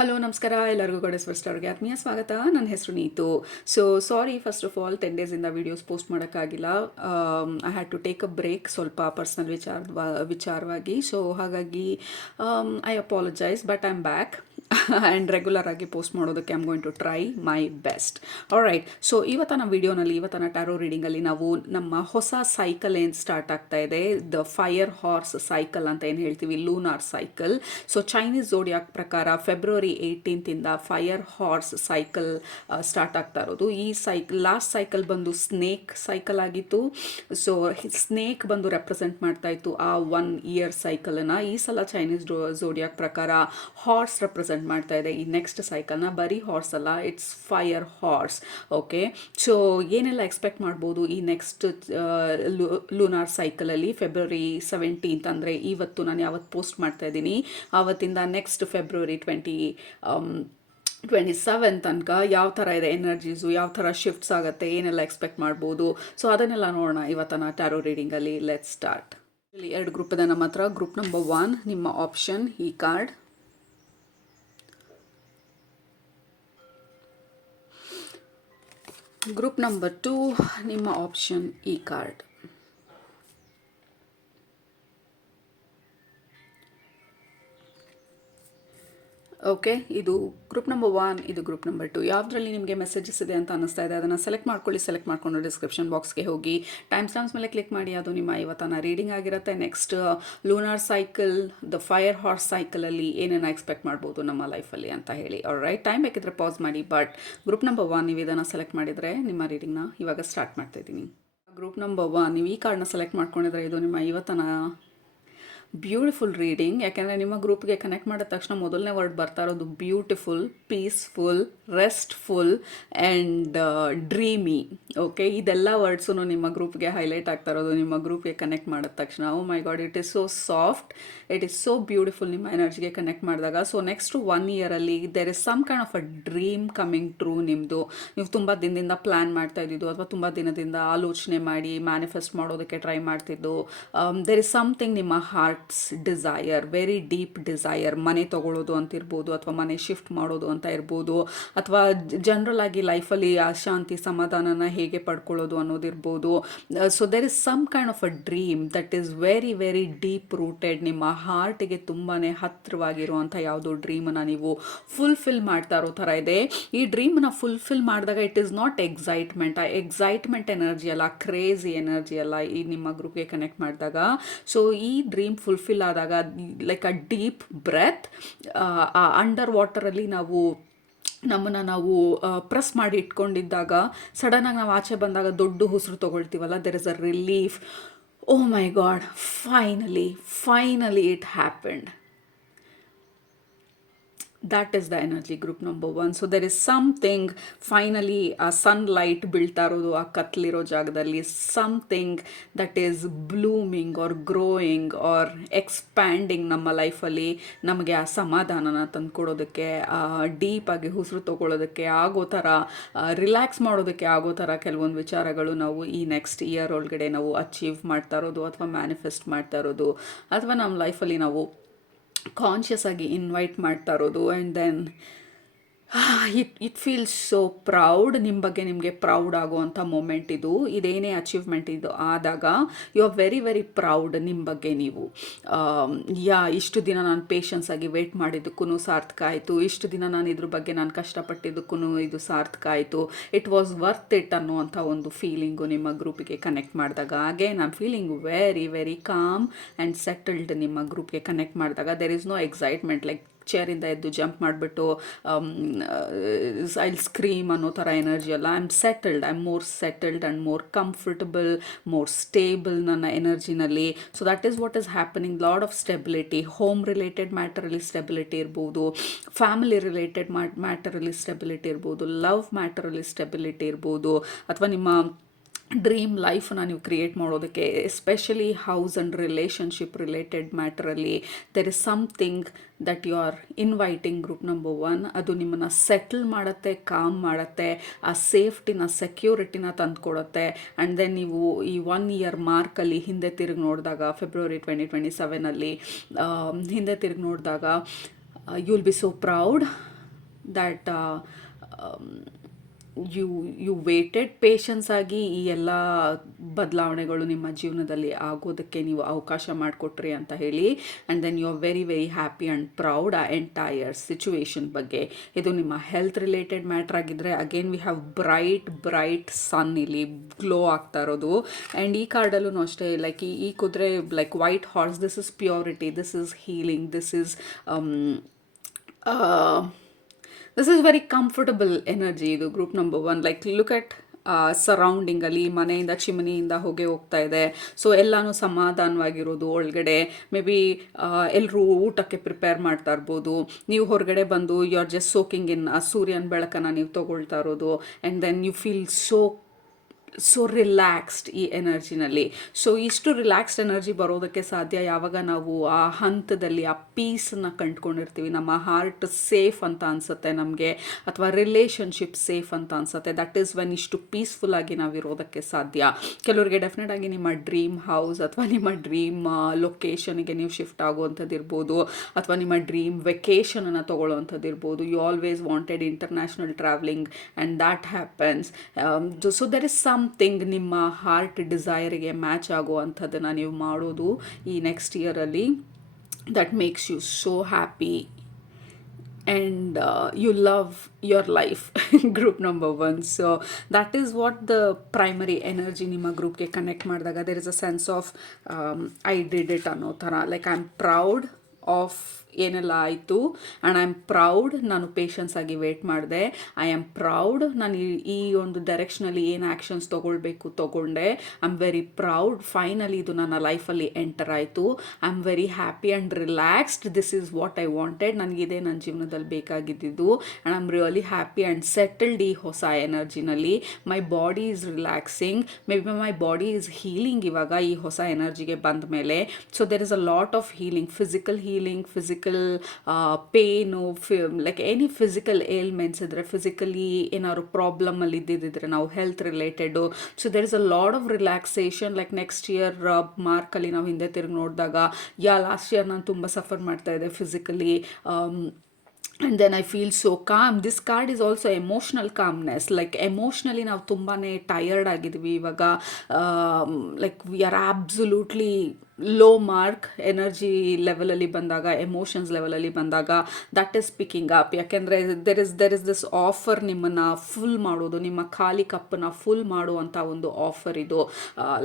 Hello ನಮಸ್ಕಾರ ಎಲ್ಲರಿಗೂ ಗೋಡೆಸ್ವರ್ ಸ್ಟಾರ್ಗೆ ಆತ್ಮೀಯ ಸ್ವಾಗತ. ನನ್ನ ಹೆಸರು Neetu. So sorry first of all 10 ಡೇಸಿಂದ ವೀಡಿಯೋಸ್ ಪೋಸ್ಟ್ ಮಾಡೋಕ್ಕಾಗಿಲ್ಲ. I had to take a break ಸ್ವಲ್ಪ ಪರ್ಸ್ನಲ್ ವಿಚಾರವಾಗಿ. ಸೊ ಹಾಗಾಗಿ I apologise, but I am back and regular ಆಗಿ ಪೋಸ್ಟ್ ಮಾಡೋದಕ್ಕೆ I am going to try my best. Alright, so ಇವತ್ತಿನ ವಿಡಿಯೋನಲ್ಲಿ, ಇವತ್ತಿನ ಟ್ಯಾರೋ ರೀಡಿಂಗಲ್ಲಿ ನಾವು ನಮ್ಮ ಹೊಸ ಸೈಕಲ್ ಏನು ಸ್ಟಾರ್ಟ್ ಆಗ್ತಾ ಇದೆ, ದ ಫೈರ್ ಹಾರ್ಸ್ ಸೈಕಲ್ ಅಂತ ಏನು ಹೇಳ್ತೀವಿ, ಲೂನಾರ್ ಸೈಕಲ್. ಸೊ ಚೈನೀಸ್ ಝೋಡಿಯಾಕ್ ಪ್ರಕಾರ February 18 fire horse cycle start ಆಗ್ತಾ ಇರೋದು. ಈ ಲಾಸ್ಟ್ ಸೈಕಲ್ ಬಂದು ಸ್ನೇಕ್ ಸೈಕಲ್ ಆಗಿತ್ತು. ಸೊ ಸ್ನೇಕ್ ಬಂದು ರೆಪ್ರೆಸೆಂಟ್ ಮಾಡ್ತಾ ಇತ್ತು ಆ 1 ಇಯರ್ ಸೈಕಲನ್ನು. ಈ ಸಲ ಚೈನೀಸ್ ಝೋಡಿಯಾಕ್ ಪ್ರಕಾರ ಹಾರ್ಸ್ ರೆಪ್ರೆಸೆಂಟ್ ಮಾಡ್ತಾ ಇದೆ ಈ ನೆಕ್ಸ್ಟ್ ಸೈಕಲ್ನ. ಬರೀ ಹಾರ್ಸ್ ಅಲ್ಲ, it's fire horse. Okay, so ಏನೆಲ್ಲ ಎಕ್ಸ್ಪೆಕ್ಟ್ ಮಾಡ್ಬೋದು ಈ ನೆಕ್ಸ್ಟ್ ಲೂನಾರ್ ಸೈಕಲಲ್ಲಿ ಫೆಬ್ರವರಿ 17 ಅಂದರೆ ಇವತ್ತು ನಾನು ಯಾವತ್ತು ಪೋಸ್ಟ್ ಮಾಡ್ತಾ ಇದ್ದೀನಿ ಆವತ್ತಿಂದ ನೆಕ್ಸ್ಟ್ ಫೆಬ್ರವರಿ 27 ತನಕ ಯಾವ ಥರ ಇದೆ ಎನರ್ಜೀಸು, ಯಾವ ಥರ ಶಿಫ್ಟ್ಸ್ ಆಗುತ್ತೆ, ಏನೆಲ್ಲ ಎಕ್ಸ್ಪೆಕ್ಟ್ ಮಾಡ್ಬೋದು. ಸೊ ಅದನ್ನೆಲ್ಲ ನೋಡೋಣ ಇವತ್ತಿನ ಟ್ಯಾರೋ ರೀಡಿಂಗಲ್ಲಿ. Let's start. ಇಲ್ಲಿ 2 ಗ್ರೂಪ್ ಇದೆ ನಮ್ಮ ಹತ್ರ. ಗ್ರೂಪ್ ನಂಬರ್ 1 ನಿಮ್ಮ ಆಪ್ಷನ್ ಈ ಕಾರ್ಡ್, ಗ್ರೂಪ್ ನಂಬರ್ 2 ನಿಮ್ಮ ಆಪ್ಷನ್ ಈ ಕಾರ್ಡ್. ಓಕೆ, ಇದು ಗ್ರೂಪ್ ನಂಬರ್ 1, ಇದು ಗ್ರೂಪ್ ನಂಬರ್ 2. ಯಾವುದರಲ್ಲಿ ನಿಮಗೆ ಮೆಸೇಜಸ್ ಇದೆ ಅಂತ ಅನ್ನಿಸ್ತಾ ಇದೆ ಅದನ್ನು ಸೆಲೆಕ್ಟ್ ಮಾಡ್ಕೊಂಡು ಡಿಸ್ಕ್ರಿಪ್ಷನ್ ಬಾಕ್ಸ್ಗೆ ಹೋಗಿ ಟೈಮ್ ಸ್ಟಾಂಪ್ಸ್ ಮೇಲೆ ಕ್ಲಿಕ್ ಮಾಡಿ. ಅದು ನಿಮ್ಮ ಇವತ್ತಿನ ರೀಡಿಂಗ್ ಆಗಿರುತ್ತೆ. Next lunar cycle, the fire horse ಸೈಕಲಲ್ಲಿ ಏನೇನು ಎಕ್ಸ್ಪೆಕ್ಟ್ ಮಾಡ್ಬೋದು ನಮ್ಮ ಲೈಫಲ್ಲಿ ಅಂತ ಹೇಳಿ. ರೈಟ್, ಟೈಮ್ ಬೇಕಿದ್ರೆ ಪಾಸ್ ಮಾಡಿ. ಬಟ್ ಗ್ರೂಪ್ ನಂಬರ್ 1 ನೀವು ಇದನ್ನು ಸೆಲೆಕ್ಟ್ ಮಾಡಿದರೆ ನಿಮ್ಮ ರೀಡಿಂಗ್ನ ಇವಾಗ ಸ್ಟಾರ್ಟ್ ಮಾಡ್ತಾ ಇದ್ದೀನಿ. ಗ್ರೂಪ್ ನಂಬರ್ 1 ನೀವು ಈ ಕಾರ್ಡ್ನ ಸೆಲೆಕ್ಟ್ ಮಾಡ್ಕೊಂಡಿದ್ರೆ ಇದು ನಿಮ್ಮ ಇವತ್ತಿನ ಬ್ಯೂಟಿಫುಲ್ ರೀಡಿಂಗ್. ಯಾಕೆಂದರೆ ನಿಮ್ಮ ಗ್ರೂಪ್ಗೆ ಕನೆಕ್ಟ್ ಮಾಡಿದ ತಕ್ಷಣ ಮೊದಲನೇ ವರ್ಡ್ ಬರ್ತಾ ಇರೋದು beautiful, peaceful, restful and dreamy. Okay, ಇದೆಲ್ಲ ವರ್ಡ್ಸು ನಿಮ್ಮ ಗ್ರೂಪ್ಗೆ ಹೈಲೈಟ್ ಆಗ್ತಾ ಇರೋದು ನಿಮ್ಮ ಗ್ರೂಪ್ಗೆ ಕನೆಕ್ಟ್ ಮಾಡಿದ ತಕ್ಷಣ. Oh my god, it is so soft, it is so beautiful ನಿಮ್ಮ ಎನರ್ಜಿಗೆ ಕನೆಕ್ಟ್ ಮಾಡಿದಾಗ. ಸೊ ನೆಕ್ಸ್ಟ್ 1 ಇಯರಲ್ಲಿ there is some kind of a dream coming true. ನಿಮ್ಮದು ನೀವು ತುಂಬ ದಿನದಿಂದ ಪ್ಲ್ಯಾನ್ ಮಾಡ್ತಾ ಇದ್ದಿದ್ದು ಅಥವಾ ತುಂಬ ದಿನದಿಂದ ಆಲೋಚನೆ ಮಾಡಿ ಮ್ಯಾನಿಫೆಸ್ಟ್ ಮಾಡೋದಕ್ಕೆ ಟ್ರೈ ಮಾಡ್ತಿದ್ದು. ದೇರ್ ಇಸ್ ಸಮಥಿಂಗ್ ನಿಮ್ಮ heart desire, very deep desire. ಮನೆ ತಗೊಳ್ಳೋದು ಅಂತ ಇರ್ಬೋದು, ಅಥವಾ ಮನೆ ಶಿಫ್ಟ್ ಮಾಡೋದು ಅಂತ ಇರ್ಬೋದು, ಅಥವಾ ಜನರಲ್ ಆಗಿ ಲೈಫಲ್ಲಿ ಆ ಶಾಂತಿ ಸಮಾಧಾನನ ಹೇಗೆ ಪಡ್ಕೊಳ್ಳೋದು ಅನ್ನೋದಿರ್ಬೋದು. So there is some kind of a dream that is very very deep rooted. ನಿಮ್ಮ ಹಾರ್ಟಿಗೆ ತುಂಬಾ ಹತ್ತಿರವಾಗಿರುವಂಥ ಯಾವುದೋ ಡ್ರೀಮನ್ನು ನೀವು ಫುಲ್ಫಿಲ್ ಮಾಡ್ತಾ ಇರೋ ಥರ ಇದೆ. ಈ ಡ್ರೀಮನ್ನ ಫುಲ್ಫಿಲ್ ಮಾಡಿದಾಗ ಇಟ್ ಈಸ್ ನಾಟ್ ಎಕ್ಸೈಟ್ಮೆಂಟ್, ಆ ಎಕ್ಸೈಟ್ಮೆಂಟ್ ಎನರ್ಜಿ ಅಲ್ಲ, ಕ್ರೇಜಿ ಎನರ್ಜಿ ಅಲ್ಲ ಈ ನಿಮ್ಮ ಗ್ರೂಪ್ಗೆ ಕನೆಕ್ಟ್ ಮಾಡಿದಾಗ. ಸೊ ಈ ಡ್ರೀಮ್ ಫುಲ್ಫಿಲ್ ಆದಾಗ ಲೈಕ್ ಅ ಡೀಪ್ ಬ್ರೆತ್. ಆ ಅಂಡರ್ ವಾಟರಲ್ಲಿ ನಮ್ಮನ್ನು ನಾವು ಪ್ರೆಸ್ ಮಾಡಿ ಇಟ್ಕೊಂಡಿದ್ದಾಗ ಸಡನ್ನಾಗಿ ನಾವು ಆಚೆ ಬಂದಾಗ ದೊಡ್ಡ ಉಸಿರು ತೊಗೊಳ್ತೀವಲ್ಲ, there is a relief. Oh my god, finally it happened. That is the energy, group number 1. So there is something, finally a sunlight ಬೀಳ್ತಾ ಇರೋದು ಆ ಕತ್ಲಿರೋ ಜಾಗದಲ್ಲಿ, something that is blooming or growing or expanding ನಮ್ಮ ಲೈಫಲ್ಲಿ. ನಮಗೆ ಆ ಸಮಾಧಾನನ ತಂದುಕೊಡೋದಕ್ಕೆ, ಡೀಪಾಗಿ ಉಸಿರು ತೊಗೊಳೋದಕ್ಕೆ ಆಗೋ ಥರ, ರಿಲ್ಯಾಕ್ಸ್ ಮಾಡೋದಕ್ಕೆ ಆಗೋ ಥರ ಕೆಲವೊಂದು ವಿಚಾರಗಳು ನಾವು ಈ ನೆಕ್ಸ್ಟ್ ಇಯರ್ ಒಳಗಡೆ ನಾವು ಅಚೀವ್ ಮಾಡ್ತಾ ಇರೋದು, ಅಥವಾ ಮ್ಯಾನಿಫೆಸ್ಟ್ ಮಾಡ್ತಾ ಇರೋದು, ಅಥವಾ ನಮ್ಮ ಲೈಫಲ್ಲಿ ನಾವು ಕಾನ್ಷಿಯಸ್ ಆಗಿ ಇನ್ವೈಟ್ ಮಾಡ್ತಾ ಇರೋದು. And then it feels so proud. ನಿಮ್ಮ ಬಗ್ಗೆ ನಿಮಗೆ ಪ್ರೌಡ್ ಆಗುವಂಥ ಮೂಮೆಂಟ್ ಇದು. ಇದೇನೇ ಅಚೀವ್ಮೆಂಟ್ ಇದು ಆದಾಗ you are very very proud ನಿಮ್ಮ ಬಗ್ಗೆ ನೀವು. ಇಷ್ಟು ದಿನ ನಾನು ಪೇಷನ್ಸ್ ಆಗಿ ವೇಟ್ ಮಾಡಿದ್ದಕ್ಕೂ ಸಾರ್ಥಕ ಆಯಿತು, ಇಷ್ಟು ದಿನ ನಾನು ಇದ್ರ ಬಗ್ಗೆ ನಾನು ಕಷ್ಟಪಟ್ಟಿದ್ದಕ್ಕೂ ಇದು ಸಾರ್ಥಕ ಆಯಿತು, ಇಟ್ ವಾಸ್ ವರ್ತ್ ಇಟ್ ಅನ್ನುವಂಥ ಒಂದು ಫೀಲಿಂಗು ನಿಮ್ಮ ಗ್ರೂಪಿಗೆ ಕನೆಕ್ಟ್ ಮಾಡಿದಾಗ. ಹಾಗೆ ನಾನು feeling very very calm and settled ನಿಮ್ಮ ಗ್ರೂಪ್ಗೆ ಕನೆಕ್ಟ್ ಮಾಡಿದಾಗ. There is no excitement like ಚೇರಿಂದ ಎದ್ದು ಜಂಪ್ ಮಾಡಿಬಿಟ್ಟು ಐ ಸ್ಕ್ರೀಮ್ ಅನ್ನೋ ಥರ ಎನರ್ಜಿ ಅಲ್ಲ. I am settled, I am more settled and more comfortable, more stable ನನ್ನ ಎನರ್ಜಿನಲ್ಲಿ. So that is what is happening. Lot of stability, home related ಮ್ಯಾಟರಲ್ಲಿ stability ಇರ್ಬೋದು, ಫ್ಯಾಮಿಲಿ ರಿಲೇಟೆಡ್ ಮ್ಯಾಟರಲ್ಲಿ ಸ್ಟೆಬಿಲಿಟಿ ಇರ್ಬೋದು, ಲವ್ ಮ್ಯಾಟರಲ್ಲಿ ಸ್ಟೆಬಿಲಿಟಿ ಇರ್ಬೋದು, ಅಥವಾ ನಿಮ್ಮ ಡ್ರೀಮ್ ಲೈಫನ್ನ ನೀವು ಕ್ರಿಯೇಟ್ ಮಾಡೋದಕ್ಕೆ, especially house and relationship related ಮ್ಯಾಟ್ರಲ್ಲಿ there is something that you are inviting, group number 1. ಅದು ನಿಮ್ಮನ್ನು ಸೆಟಲ್ ಮಾಡುತ್ತೆ, ಕಾಮ್ ಮಾಡುತ್ತೆ, ಆ ಸೇಫ್ಟಿನ, ಸೆಕ್ಯೂರಿಟಿನ ತಂದುಕೊಡುತ್ತೆ. ಆ್ಯಂಡ್ ದೆನ್ ನೀವು ಈ 1 ಇಯರ್ ಮಾರ್ಕಲ್ಲಿ ಹಿಂದೆ ತಿರುಗಿ ನೋಡಿದಾಗ, ಫೆಬ್ರವರಿ 2027 ಹಿಂದೆ ತಿರುಗಿ ನೋಡಿದಾಗ you will be so proud. That you you waited patience ಆಗಿ ಈ ಎಲ್ಲ ಬದಲಾವಣೆಗಳು ನಿಮ್ಮ ಜೀವನದಲ್ಲಿ ಆಗೋದಕ್ಕೆ ನೀವು ಅವಕಾಶ ಮಾಡಿಕೊಟ್ರಿ ಅಂತ ಹೇಳಿ. And then you are very very happy and proud ಆ ಎಂಟೈರ್ ಸಿಚುವೇಶನ್ ಬಗ್ಗೆ. ಇದು ನಿಮ್ಮ ಹೆಲ್ತ್ ರಿಲೇಟೆಡ್ ಮ್ಯಾಟ್ರ್ ಆಗಿದ್ದರೆ again we have bright sun ಇಲ್ಲಿ ಗ್ಲೋ ಆಗ್ತಾ ಇರೋದು. ಆ್ಯಂಡ್ ಈ ಕಾರ್ಡಲ್ಲೂ ಅಷ್ಟೇ, ಲೈಕ್ ಈ ಕುದುರೆ like white horse, this is purity, this is healing, this is very comfortable energy. ಇದು group number 1. Like look at ಸರೌಂಡಿಂಗಲ್ಲಿ ಮನೆಯಿಂದ ಚಿಮನಿಯಿಂದ ಹೊಗೆ ಹೋಗ್ತಾ ಇದೆ. ಸೊ ಎಲ್ಲನೂ ಸಮಾಧಾನವಾಗಿರೋದು ಒಳಗಡೆ. ಮೇ ಬಿ ಎಲ್ಲರೂ ಊಟಕ್ಕೆ ಪ್ರಿಪೇರ್ ಮಾಡ್ತಾ ಇರ್ಬೋದು. ನೀವು ಹೊರಗಡೆ ಬಂದು you are just soaking in ಆ ಸೂರ್ಯನ ಬೆಳಕನ್ನು ನೀವು ತೊಗೊಳ್ತಾ ಇರೋದು. And then you feel so relaxed ಈ ಎನರ್ಜಿನಲ್ಲಿ. ಸೊ ಇಷ್ಟು ರಿಲ್ಯಾಕ್ಸ್ಡ್ ಎನರ್ಜಿ ಬರೋದಕ್ಕೆ ಸಾಧ್ಯ ಯಾವಾಗ ನಾವು ಆ ಹಂತದಲ್ಲಿ ಆ ಪೀಸನ್ನು ಕಂಡುಕೊಂಡಿರ್ತೀವಿ. ನಮ್ಮ ಹಾರ್ಟ್ ಸೇಫ್ ಅಂತ ಅನಿಸುತ್ತೆ ನಮಗೆ, ಅಥವಾ ರಿಲೇಷನ್ಶಿಪ್ ಸೇಫ್ ಅಂತ ಅನಿಸುತ್ತೆ. ದಟ್ ಈಸ್ ವೆನ್ ಇಷ್ಟು ಪೀಸ್ಫುಲ್ಲಾಗಿ ನಾವು ಇರೋದಕ್ಕೆ ಸಾಧ್ಯ. ಕೆಲವರಿಗೆ ಡೆಫಿನೆಟ್ ಆಗಿ ನಿಮ್ಮ ಡ್ರೀಮ್ ಹೌಸ್ ಅಥವಾ ನಿಮ್ಮ ಡ್ರೀಮ್ ಲೊಕೇಶನ್ಗೆ ನೀವು ಶಿಫ್ಟ್ ಆಗುವಂಥದ್ದು ಇರ್ಬೋದು, ಅಥವಾ ನಿಮ್ಮ ಡ್ರೀಮ್ ವೆಕೇಷನನ್ನು ತೊಗೊಳ್ಳೋವಂಥದ್ದು ಇರ್ಬೋದು. You always wanted international traveling and that happens. So there is something ನಿಮ್ಮ ಹಾರ್ಟ್ ಡಿಸೈರಿಗೆ ಮ್ಯಾಚ್ ಆಗುವಂಥದ್ದನ್ನು ನೀವು ಮಾಡೋದು ಈ ನೆಕ್ಸ್ಟ್ ಇಯರಲ್ಲಿ. That makes you so happy and you love your life. Group number 1. So that is what the primary energy ನಿಮ್ಮ ಗ್ರೂಪ್ಗೆ connect ಮಾಡಿದಾಗ there is a sense of I did it ಅನ್ನೋ ಥರ. Like I am proud of ಏನೆಲ್ಲ ಆಯಿತು, and I am proud ನಾನು patience ಆಗಿ wait ಮಾಡಿದೆ. ಐ ಆಮ್ ಪ್ರೌಡ್ ನಾನು ಈ ಒಂದು ಡೈರೆಕ್ಷನಲ್ಲಿ ಏನು ಆ್ಯಕ್ಷನ್ಸ್ ತೊಗೊಂಡೆ. I am very proud. Finally ಇದು ನನ್ನ ಲೈಫಲ್ಲಿ ಎಂಟರ್ ಆಯಿತು. I am very happy and relaxed. This is what I wanted. ನನಗಿದೆ ನನ್ನ ಜೀವನದಲ್ಲಿ ಬೇಕಾಗಿದ್ದು. And I am really happy and settled ಈ ಹೊಸ ಎನರ್ಜಿನಲ್ಲಿ. My body is relaxing. May be my body is healing ಇವಾಗ ಈ ಹೊಸ ಎನರ್ಜಿಗೆ ಬಂದ ಮೇಲೆ. So there is a lot of healing, physical pain, like any physical ailments ಇದ್ದರೆ, ಫಿಸಿಕಲಿ ಏನಾದ್ರು ಪ್ರಾಬ್ಲಮಲ್ಲಿ ಇದ್ದಿದ್ದರೆ ನಾವು health related. So there is a lot of relaxation. Like next year ಮಾರ್ಕಲ್ಲಿ ನಾವು ಹಿಂದೆ ತಿರುಗಿ ನೋಡಿದಾಗ ಲಾಸ್ಟ್ ಇಯರ್ ನಾನು ತುಂಬ ಸಫರ್ ಮಾಡ್ತಾ ಇದ್ದೆ physically. And then I feel so calm. This card is also emotional calmness. Like emotionally ನಾವು ತುಂಬಾ ಟಯರ್ಡ್ ಆಗಿದ್ವಿ ಇವಾಗ. Like we R absolutely low mark energy ಲೆವೆಲಲ್ಲಿ ಬಂದಾಗ, ಎಮೋಷನ್ಸ್ ಲೆವೆಲಲ್ಲಿ ಬಂದಾಗ ದಟ್ ಈಸ್ ಪಿಕ್ಕಿಂಗ್ ಅಪ್. ಯಾಕೆಂದರೆ ದೆರ್ ಇಸ್ ದಿಸ್ ಆಫರ್ ನಿಮ್ಮನ್ನು full ಮಾಡೋದು, ನಿಮ್ಮ ಖಾಲಿ ಕಪ್ಪನ್ನು ಫುಲ್ ಮಾಡುವಂಥ ಒಂದು ಆಫರ್ ಇದು.